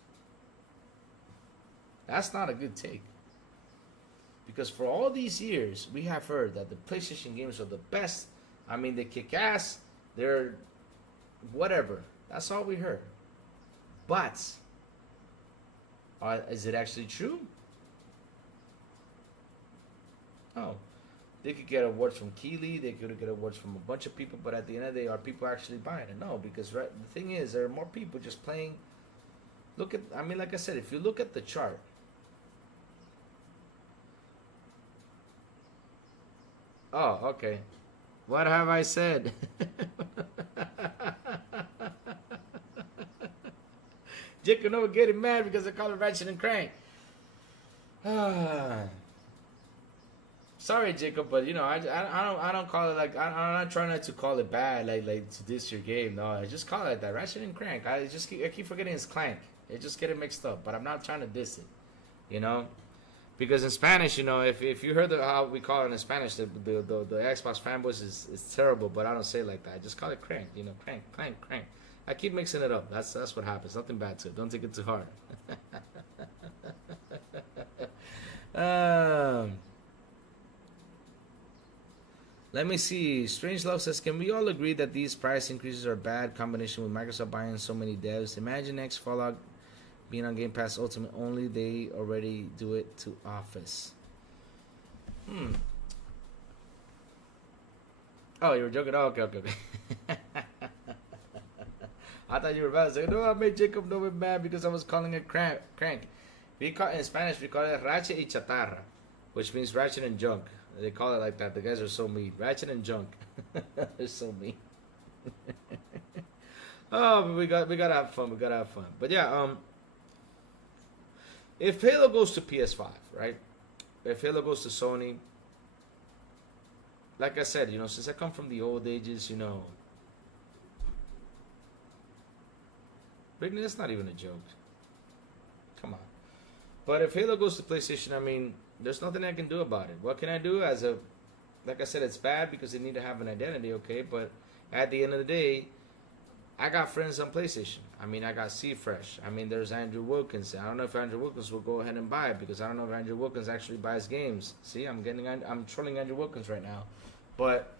That's not a good take. Because for all these years, we have heard that the PlayStation games are the best. I mean, they kick ass, they're whatever. That's all we heard. But, is it actually true? No. They could get awards from Keeley, they could get awards from a bunch of people, but at the end of the day, are people actually buying it? No, because the thing is, there are more people just playing. Look at, I mean, like I said, if you look at the chart, oh, okay. What have I said? Jacob never getting mad because I call it Ratchet and Crank. Sorry, Jacob, but you know, I don't call it like, I'm not trying not to call it bad, like to diss your game. No, I just call it that, Ratchet and Crank. I keep forgetting it's Clank. I just get it mixed up, but I'm not trying to diss it, you know, because in Spanish, you know, if you heard how we call it in Spanish, the Xbox fanboys is terrible, but I don't say it like that. I just call it Crank, you know, Crank, Clank, Crank. I keep mixing it up. That's what happens. Nothing bad to it. Don't take it too hard. Let me see. Strange Love says, can we all agree that these price increases are a bad combination with Microsoft buying so many devs? Imagine X Fallout being on Game Pass Ultimate only. They already do it to Office. Oh, you were joking? Oh, okay. I thought you were about to say, no, I made Jacob know it mad because I was calling it crank. We call in Spanish, we call it Ratchet y Chatarra, which means ratchet and junk. They call it like that. The guys are so mean. Ratchet and junk. They're so mean. Oh, but we gotta have fun. But yeah, if Halo goes to PS5, right? If Halo goes to Sony, like I said, you know, since I come from the old ages, you know, Brittany, that's not even a joke. Come on. But if Halo goes to PlayStation, I mean, there's nothing I can do about it. What can I do like I said, it's bad because they need to have an identity, okay? But at the end of the day, I got friends on PlayStation. I mean, I got C-Fresh. I mean, there's Andrew Wilkins. I don't know if Andrew Wilkins will go ahead and buy it because I don't know if Andrew Wilkins actually buys games. See, I'm trolling Andrew Wilkins right now, but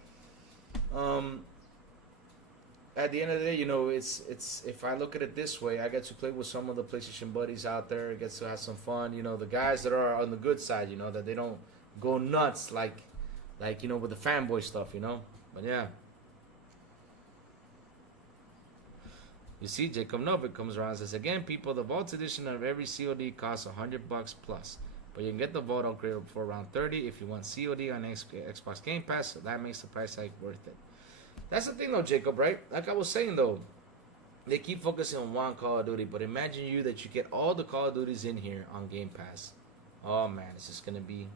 at the end of the day, you know, it's if I look at it this way, I get to play with some of the PlayStation buddies out there. I get to have some fun. You know, the guys that are on the good side. You know, that they don't go nuts like you know, with the fanboy stuff. You know, but yeah. You see, Jacob Novik comes around and says, again, people, the Vault edition of every COD costs $100 plus. But you can get the Vault upgrade for around $30 if you want COD on Xbox Game Pass, so that makes the price hike worth it. That's the thing, though, Jacob, right? Like I was saying, though, they keep focusing on one Call of Duty, but imagine you that you get all the Call of Duties in here on Game Pass. Oh, man, it's just going to be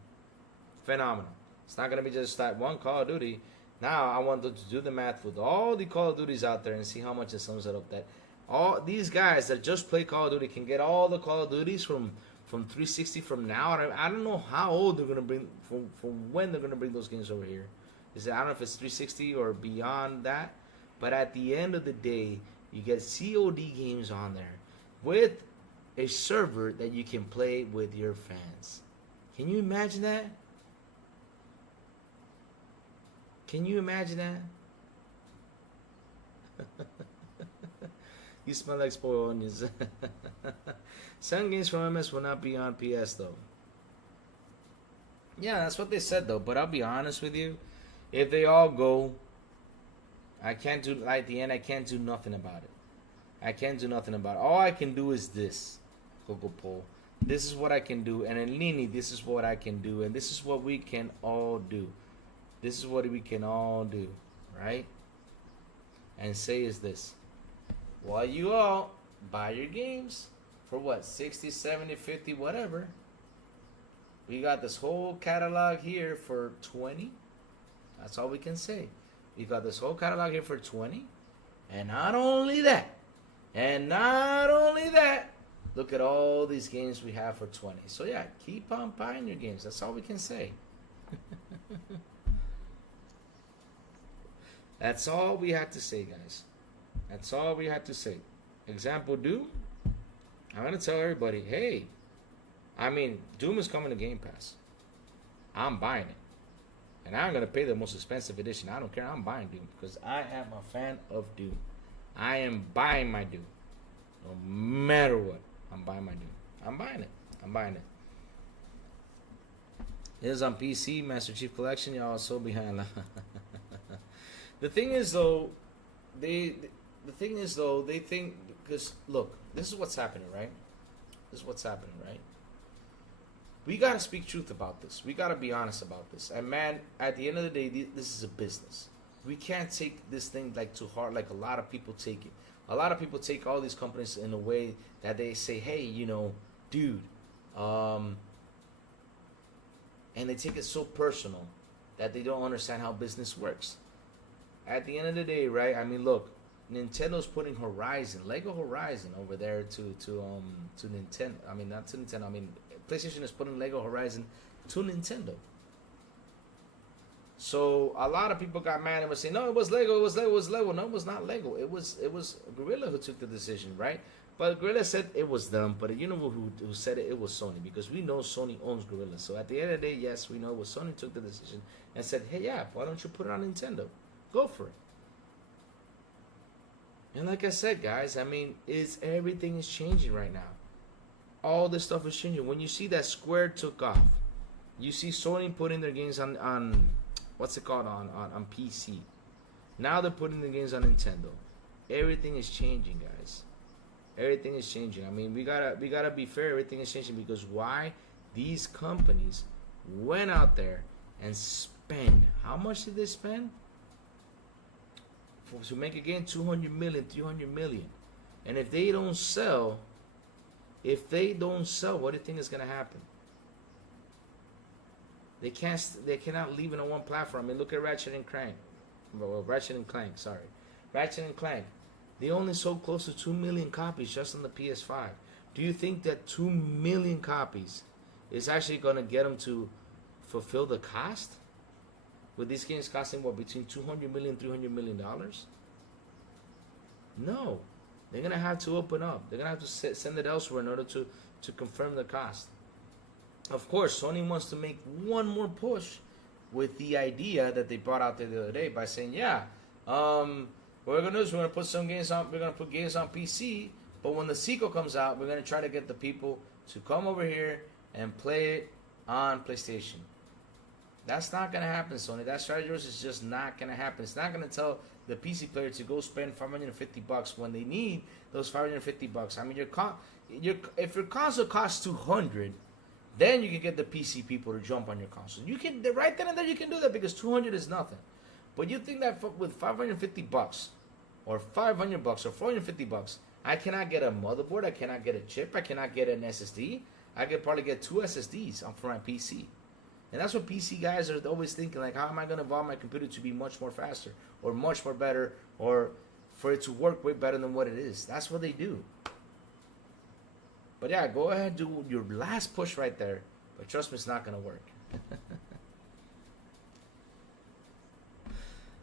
phenomenal. It's not going to be just that one Call of Duty. Now, I want them to do the math with all the Call of Duties out there and see how much it sums it up. That all these guys that just play Call of Duty can get all the Call of Duties from 360 from now. I don't know how old they're going to bring, from when they're going to bring those games over here. I don't know if it's 360 or beyond that. But at the end of the day, you get COD games on there with a server that you can play with your fans. Can you imagine that? Can you imagine that? You smell like spoiled onions. Some games from MS will not be on PS though. Yeah, that's what they said though. But I'll be honest with you, if they all go, I can't do at the end. I can't do nothing about it. I can't do nothing about it. All I can do is this, Coco Pole. This is what I can do, and in Lini, this is what I can do, and this is what we can all do. This is what we can all do, right? And say is this. Well, you all buy your games for what? 60, 70, 50, whatever. We got this whole catalog here for 20. That's all we can say. We got this whole catalog here for 20. And not only that, look at all these games we have for 20. So yeah, keep on buying your games. That's all we can say. That's all we had to say, guys. That's all we had to say. Example, Doom. I'm going to tell everybody, hey, I mean, Doom is coming to Game Pass. I'm buying it. And I'm going to pay the most expensive edition. I don't care. I'm buying Doom because I am a fan of Doom. I am buying my Doom. No matter what, I'm buying my Doom. I'm buying it. I'm buying it. It is on PC, Master Chief Collection. Y'all are so behind. The thing is, though, they think, because, look, this is what's happening, right? We got to speak truth about this. We got to be honest about this. And, man, at the end of the day, this is a business. We can't take this thing, like, too hard like a lot of people take it. A lot of people take all these companies in a way that they say, hey, you know, dude, and they take it so personal that they don't understand how business works. At the end of the day, right? I mean, look, Nintendo's putting Lego Horizon over there to Nintendo. I mean, not to Nintendo. I mean, PlayStation is putting Lego Horizon to Nintendo. So a lot of people got mad and were saying, "No, it was Lego. It was Lego. It was Lego." No, it was not Lego. It was Guerrilla who took the decision, right? But Guerrilla said it was them. But you know who said it? It was Sony, because we know Sony owns Guerrilla. So at the end of the day, yes, we know it was Sony took the decision and said, "Hey, yeah, why don't you put it on Nintendo? Go for it." And like I said, guys, I mean, everything is changing right now. All this stuff is changing. When you see that Square took off, you see Sony putting their games on what's it called, on PC. Now they're putting the games on Nintendo. Everything is changing, guys. Everything is changing. I mean, we gotta be fair. Everything is changing because why? These companies went out there and spent. How much did they spend? To make a game, 200 million, 300 million. And if they don't sell, what do you think is gonna happen? They cannot leave it on one platform. I mean, look at Ratchet and Clank. Well, Ratchet and Clank, sorry. Ratchet and Clank. They only sold close to 2 million copies just on the PS5. Do you think that 2 million copies is actually gonna get them to fulfill the cost? With these games costing what, between $200 million, $300 million? No, they're gonna have to open up. They're gonna have to send it elsewhere in order to confirm the cost. Of course, Sony wants to make one more push with the idea that they brought out there the other day by saying, yeah, what we're gonna do is we're gonna put some games on. We're gonna put games on PC, but when the sequel comes out, we're gonna try to get the people to come over here and play it on PlayStation. That's not gonna happen, Sony. That strategy is just not gonna happen. It's not gonna tell the PC player to go spend $550 when they need those $550. I mean, if your console costs $200, then you can get the PC people to jump on your console. You can right then and there you can do that because $200 is nothing. But you think that with $550 or $500 or $450, I cannot get a motherboard, I cannot get a chip, I cannot get an SSD. I could probably get 2 SSDs for my PC. And that's what PC guys are always thinking, like, how am I going to evolve my computer to be much more faster or much more better or for it to work way better than what it is. That's what they do. But yeah, go ahead and do your last push right there. But trust me, it's not going to work.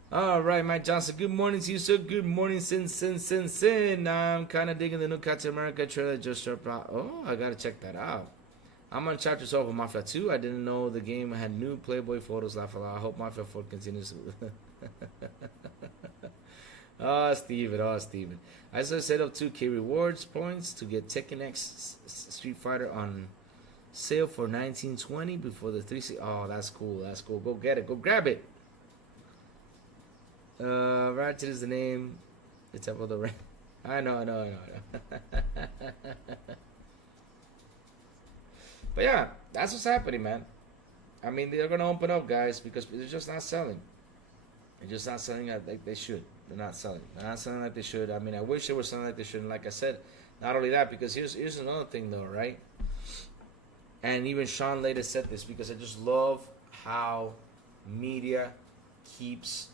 All right, Mike Johnson. Good morning to you, sir. Good morning, Sin. I'm kind of digging the new Captain America trailer. Just dropped. Oh, I got to check that out. I'm on chapter 12 of Mafia 2. I didn't know the game had new Playboy photos. Laugh a lot. I hope Mafia 4 continues. Oh, Steven. I just set up 2K rewards points to get Tekken X Street Fighter on sale for $19.20 before the 3C. Oh, that's cool. Go get it. Go grab it. Ratchet is the name. The Temple of the Ring. I know. But yeah, that's what's happening, man. I mean, they're going to open up, guys, because they're just not selling. They're just not selling like they should. They're not selling. They're not selling like they should. I mean, I wish they were selling like they should. And like I said, not only that, because here's another thing, though, right? And even Sean later said this, because I just love how media keeps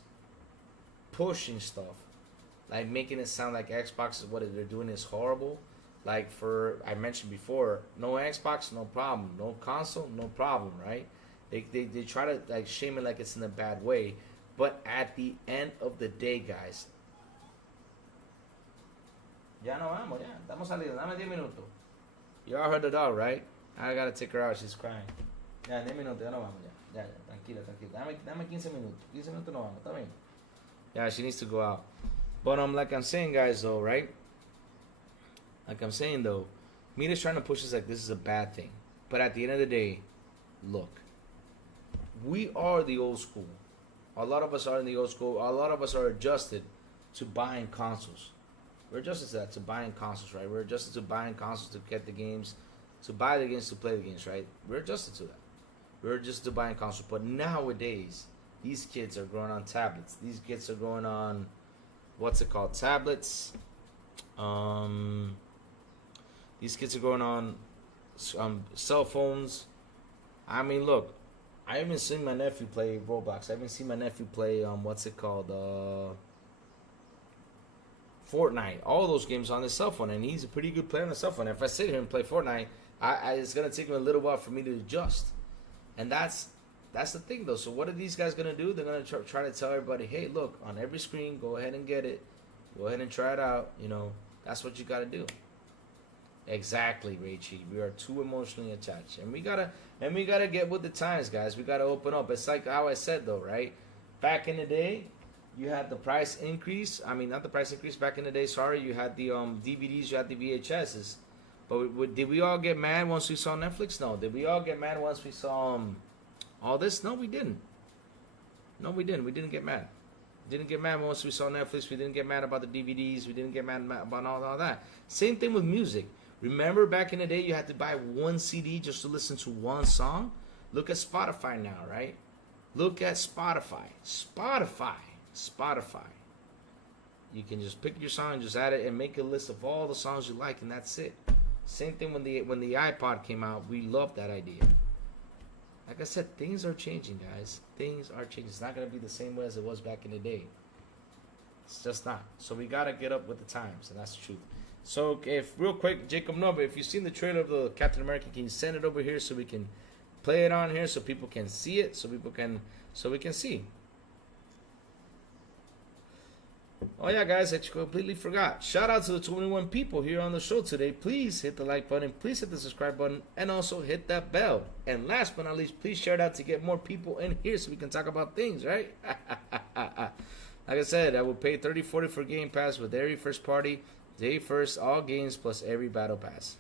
pushing stuff. Like, making it sound like Xbox is what they're doing is horrible. Like I mentioned before, no Xbox, no problem. No console, no problem, right? They try to like shame it like it's in a bad way. But at the end of the day, guys. Ya no vamos, ya. Estamos saliendo. Dame 10 minutos. You all heard the dog, right? I gotta take her out. She's crying. Ya, 10 minutos. Ya no vamos, ya. Ya, tranquila. Dame 15 minutos. 15 minutos no vamos. Está bien. Yeah, she needs to go out. But like I'm saying, guys, though, right? Like I'm saying, though, media's trying to push us like this is a bad thing. But at the end of the day, look, we are the old school. A lot of us are in the old school. A lot of us are adjusted to buying consoles. We're adjusted to that, to buying consoles, right? We're adjusted to buying consoles to get the games, to buy the games, to play the games, right? We're adjusted to that. We're adjusted to buying consoles. But nowadays, these kids are growing on tablets. These kids are growing on, what's it called? Tablets. These kids are going on cell phones. I mean, look, I haven't seen my nephew play Roblox. I haven't seen my nephew play, what's it called? Fortnite. All those games on his cell phone. And he's a pretty good player on his cell phone. If I sit here and play Fortnite, it's going to take him a little while for me to adjust. And that's the thing, though. So what are these guys going to do? They're going to try to tell everybody, hey, look, on every screen, go ahead and get it. Go ahead and try it out. You know, that's what you got to do. Exactly, Rachie. We are too emotionally attached, and we gotta get with the times, guys. We gotta open up. It's like how I said, though, right? Back in the day, you had the price increase. I mean, not the price increase. Back in the day, sorry, you had the DVDs, you had the VHSs. But did we all get mad once we saw Netflix? No. Did we all get mad once we saw all this? No, we didn't. No, we didn't. We didn't get mad. Didn't get mad once we saw Netflix. We didn't get mad about the DVDs. We didn't get mad about all that. Same thing with music. Remember back in the day you had to buy one CD just to listen to one song? Look at Spotify now, right? Look at Spotify. Spotify. You can just pick your song, just add it, and make a list of all the songs you like, and that's it. Same thing when the iPod came out. We loved that idea. Like I said, things are changing, guys. Things are changing. It's not going to be the same way as it was back in the day. It's just not. So we got to get up with the times, and that's the truth. So if real quick, Jacob Nova, if you've seen the trailer of the Captain America, can you send it over here so we can play it on here so people can see it, so we can see. Oh yeah, guys, I completely forgot. Shout out to the 21 people here on the show today. Please hit the like button, please hit the subscribe button, and also hit that bell. And last but not least, please share it out to get more people in here so we can talk about things, right? Like I said, I will pay $30-40 for Game Pass with every first party, day first, all games plus every battle pass.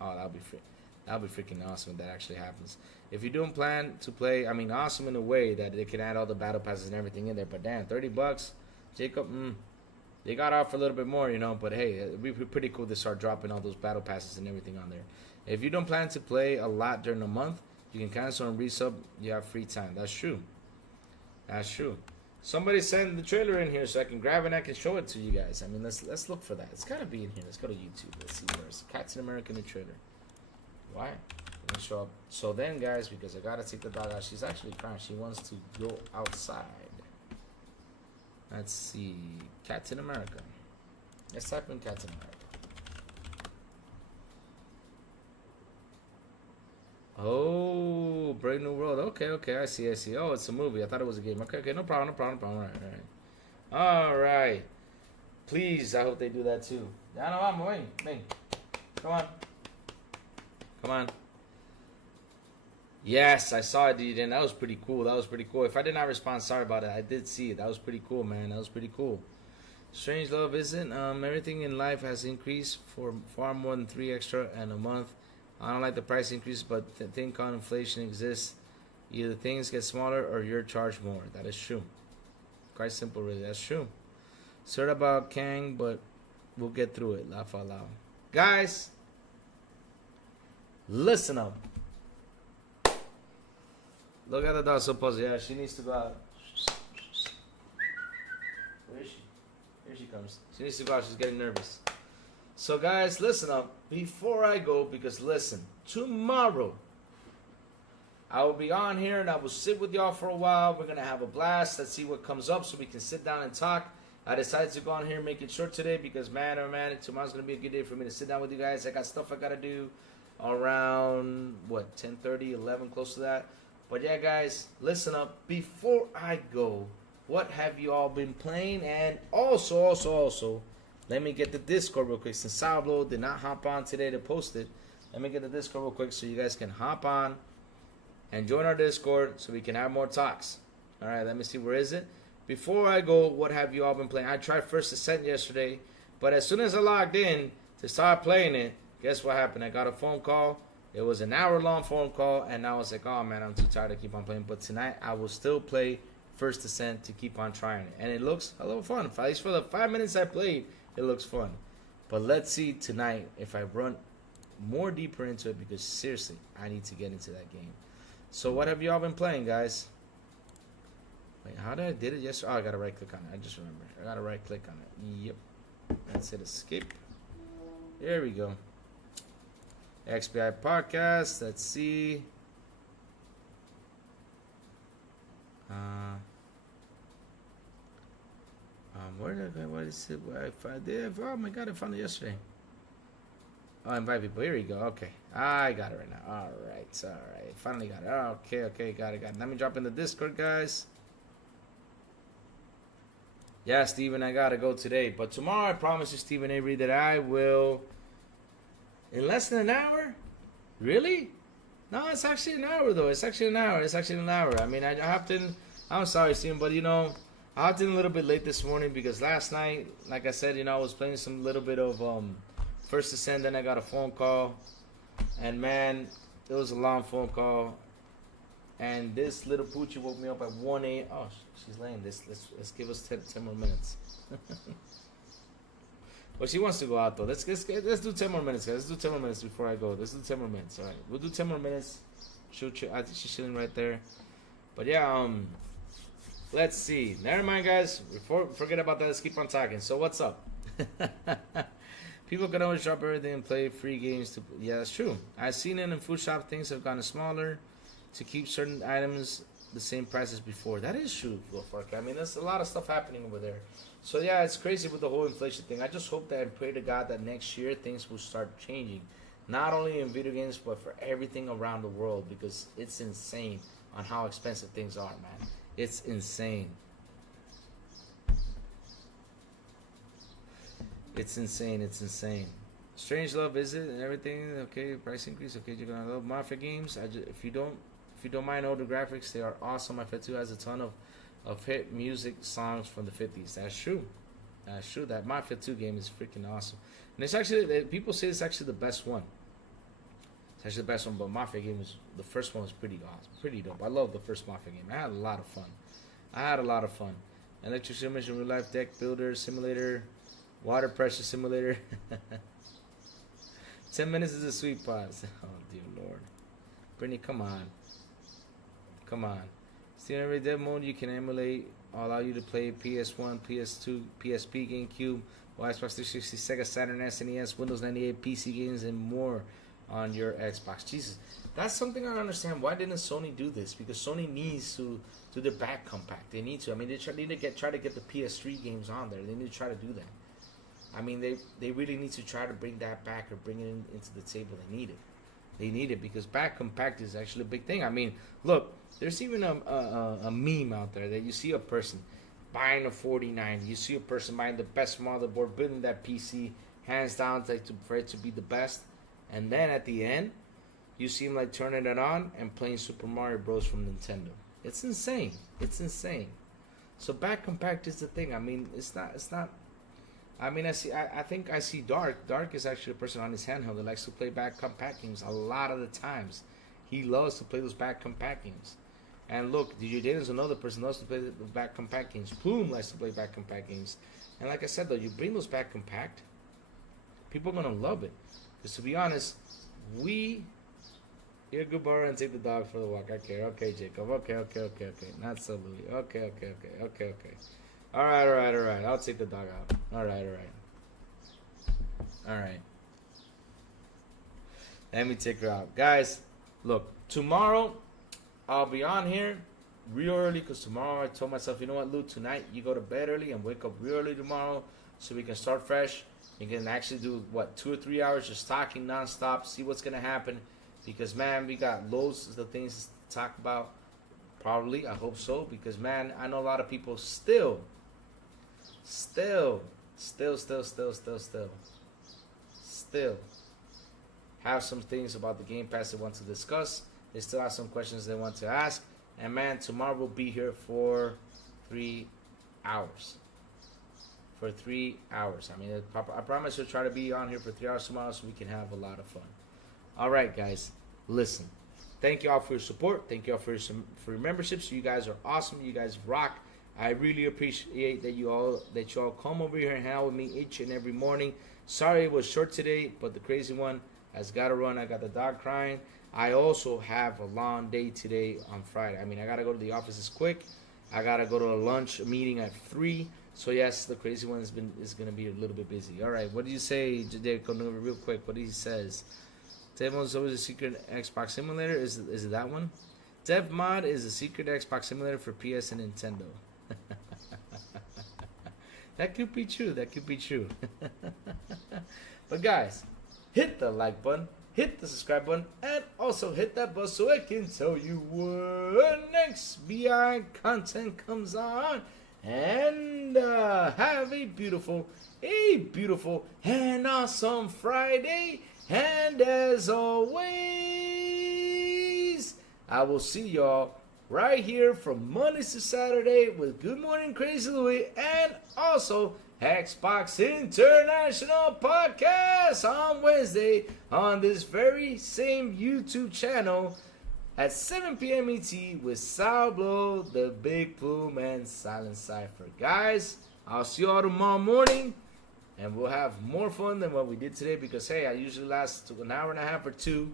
Oh, that'll be freaking awesome if that actually happens. If you don't plan to play, I mean, awesome in a way that they can add all the battle passes and everything in there. But damn, $30, Jacob. They got off a little bit more, you know, but hey, it'd be pretty cool to start dropping all those battle passes and everything on there. If you don't plan to play a lot during the month, you can cancel and resub. You have free time. That's true. That's true. Somebody send the trailer in here so I can grab it and I can show it to you guys. I mean, let's look for that. It's gotta be in here. Let's go to YouTube. Let's see where's Captain America in the trailer. Why? Let me show up. So then, guys, because I gotta take the dog out. She's actually crying. She wants to go outside. Let's see. Captain America. Let's type in Captain America. Oh, Brave New World. Okay, I see. Oh, it's a movie. I thought it was a game. Okay, no problem. All right. Please, I hope they do that too. Ya no vamos, ven. Come on. Yes, I saw it, dude, and that was pretty cool. If I did not respond, sorry about it. I did see it. That was pretty cool, man. That was pretty cool. Strange Love isn't. Everything in life has increased for far more than 3 extra and a month. I don't like the price increase, but think on inflation exists. Either things get smaller or you're charged more. That is true. Quite simple, really. That's true. Sorry about Kang, but we'll get through it. Laugh out loud. Guys, listen up. Look at the dog so puzzled. Yeah, she needs to go out. Where is she? Here she comes. She needs to go out. She's getting nervous. So, guys, listen up. Before I go, because listen, tomorrow I will be on here and I will sit with y'all for a while. We're going to have a blast. Let's see what comes up so we can sit down and talk. I decided to go on here and make it short today because, man, tomorrow's going to be a good day for me to sit down with you guys. I got stuff I got to do around, 10:30, 11, close to that. But yeah, guys, listen up. Before I go, what have you all been playing? And also, let me get the Discord real quick. Since Sourblow did not hop on today to post it, let me get the Discord real quick so you guys can hop on and join our Discord so we can have more talks. All right, let me see. Where is it? Before I go, what have you all been playing? I tried First Ascent yesterday, but as soon as I logged in to start playing it, guess what happened? I got a phone call. It was an hour-long phone call, and I was like, oh, man, I'm too tired to keep on playing. But tonight, I will still play First Ascent to keep on trying it. And it looks a little fun. At least for the 5 minutes I played, it looks fun. But let's see tonight if I run more deeper into it, because seriously, I need to get into that game. So what have you all been playing, guys? Wait, how did I did it yesterday? Oh, I got to right-click on it. I just remembered. I got to right-click on it. Yep. That's it. Escape. There we go. XBI podcast. Let's see. Where did I go? What is it? Oh my god, I found it yesterday. Oh, invite people. Here we go. Okay. I got it right now. Alright. Finally got it. Okay. Got it. Let me drop in the Discord, guys. Yeah, Steven, I gotta go today. But tomorrow, I promise you, Steven Avery, that I will. In less than an hour? Really? No, it's actually an hour, though. It's actually an hour. I mean, I hopped in. I'm sorry, Steven, but, I hopped in a little bit late this morning because last night, like I said, I was playing some little bit of First Ascent. Then I got a phone call. And, man, it was a long phone call. And this little poochie woke me up at 1 a.m. Oh, she's laying this. Let's give us 10 more minutes. Well, she wants to go out, though. Let's do 10 more minutes, guys. Let's do 10 more minutes before I go. Let's do 10 more minutes. All right. We'll do 10 more minutes. I think she's chilling right there. But, yeah, let's see. Never mind, guys. Forget about that. Let's keep on talking. So, what's up? People can always drop everything and play free games. Yeah, that's true. I've seen it in food shop. Things have gotten smaller to keep certain items the same price as before. That is true, I mean, there's a lot of stuff happening over there. So yeah, it's crazy with the whole inflation thing. I just hope that and pray to God that next year things will start changing. Not only in video games, but for everything around the world, because it's insane on how expensive things are, man. It's insane. It's insane. It's insane. Strange Love, is it, and everything? Okay, price increase. Okay, you're gonna love Mafia games. If you don't mind older graphics, they are awesome. Mafia 2 has a ton of hit music songs from the 50s. That's true. That's true. That Mafia 2 game is freaking awesome. And it's actually, people say it's actually the best one. It's actually the best one, but Mafia game is, the first one was pretty awesome. Pretty dope. I love the first Mafia game. I had a lot of fun. Electric Simulation, Real Life Deck Builder Simulator, Water Pressure Simulator. 10 minutes is a sweet spot. Oh, dear Lord. Brittany, come on. Come on. Still in every dev mode, you can emulate, allow you to play PS1, PS2, PSP, GameCube, Xbox 360, Sega Saturn, SNES, Windows 98, PC games, and more on your Xbox. Jesus, that's something I don't understand. Why didn't Sony do this? Because Sony needs to do their back compact. They need to. I mean, they need to try to get the PS3 games on there. They need to try to do that. I mean, they really need to try to bring that back or bring it into the table. They need it. They need it because back compact is actually a big thing. I mean, look, there's even a meme out there that you see a person buying a 4090. You see a person buying the best motherboard, building that PC, hands down, for it to be the best. And then at the end, you see him like turning it on and playing Super Mario Bros. From Nintendo. It's insane. It's insane. So back compact is the thing. I mean, it's not. I mean, I think I see Dark. Dark is actually a person on his handheld that likes to play back compact games a lot of the times. He loves to play those back compact games. And look, DJ Dana's another person who loves to play the back compact games. Plume likes to play back compact games. And like I said, though, you bring those back compact, people are going to love it. Because to be honest, you're good borrow and take the dog for the walk. Okay, Jacob. Okay. Not so Louis. Okay. All right. I'll take the dog out. All right. Let me take her out. Guys, look, tomorrow I'll be on here real early because tomorrow I told myself, you know what, Lou, tonight you go to bed early and wake up real early tomorrow so we can start fresh. You can actually do, 2 or 3 hours just talking nonstop, see what's going to happen. Because, man, we got loads of the things to talk about. Probably, I hope so. Because, man, I know a lot of people still have some things about the Game Pass they want to discuss. They still have some questions they want to ask. And, man, tomorrow we'll be here for 3 hours. For 3 hours. I mean, I promise we'll try to be on here for 3 hours tomorrow so we can have a lot of fun. All right, guys, listen. Thank you all for your support. Thank you all for your memberships. You guys are awesome. You guys rock. I really appreciate that you all come over here and hang out with me each and every morning. Sorry it was short today, but the crazy one has got to run. I got the dog crying. I also have a long day today on Friday. I mean, I got to go to the offices quick. I got to go to a lunch meeting at 3. So, yes, the crazy one is going to be a little bit busy. All right, what do you say, Jadeco? Real quick, what he says. Dev Mod is always a secret Xbox simulator. Is it that one? Dev Mod is a secret Xbox simulator for PS and Nintendo. That could be true. But, guys, hit the like button, hit the subscribe button, and also hit that bell so I can tell you when next BI content comes on. And have a beautiful and awesome Friday. And as always, I will see y'all right here from Mondays to Saturday with Good Morning Crazy Louie and also Xbox International Podcast on Wednesday on this very same YouTube channel at 7 p.m. ET with Sourblow, the Big Plume, and Silent Cypher. Guys, I'll see you all tomorrow morning, and we'll have more fun than what we did today because, hey, I usually last an hour and a half or 2,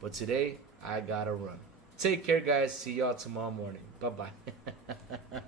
but today I gotta run. Take care, guys. See y'all tomorrow morning. Bye-bye.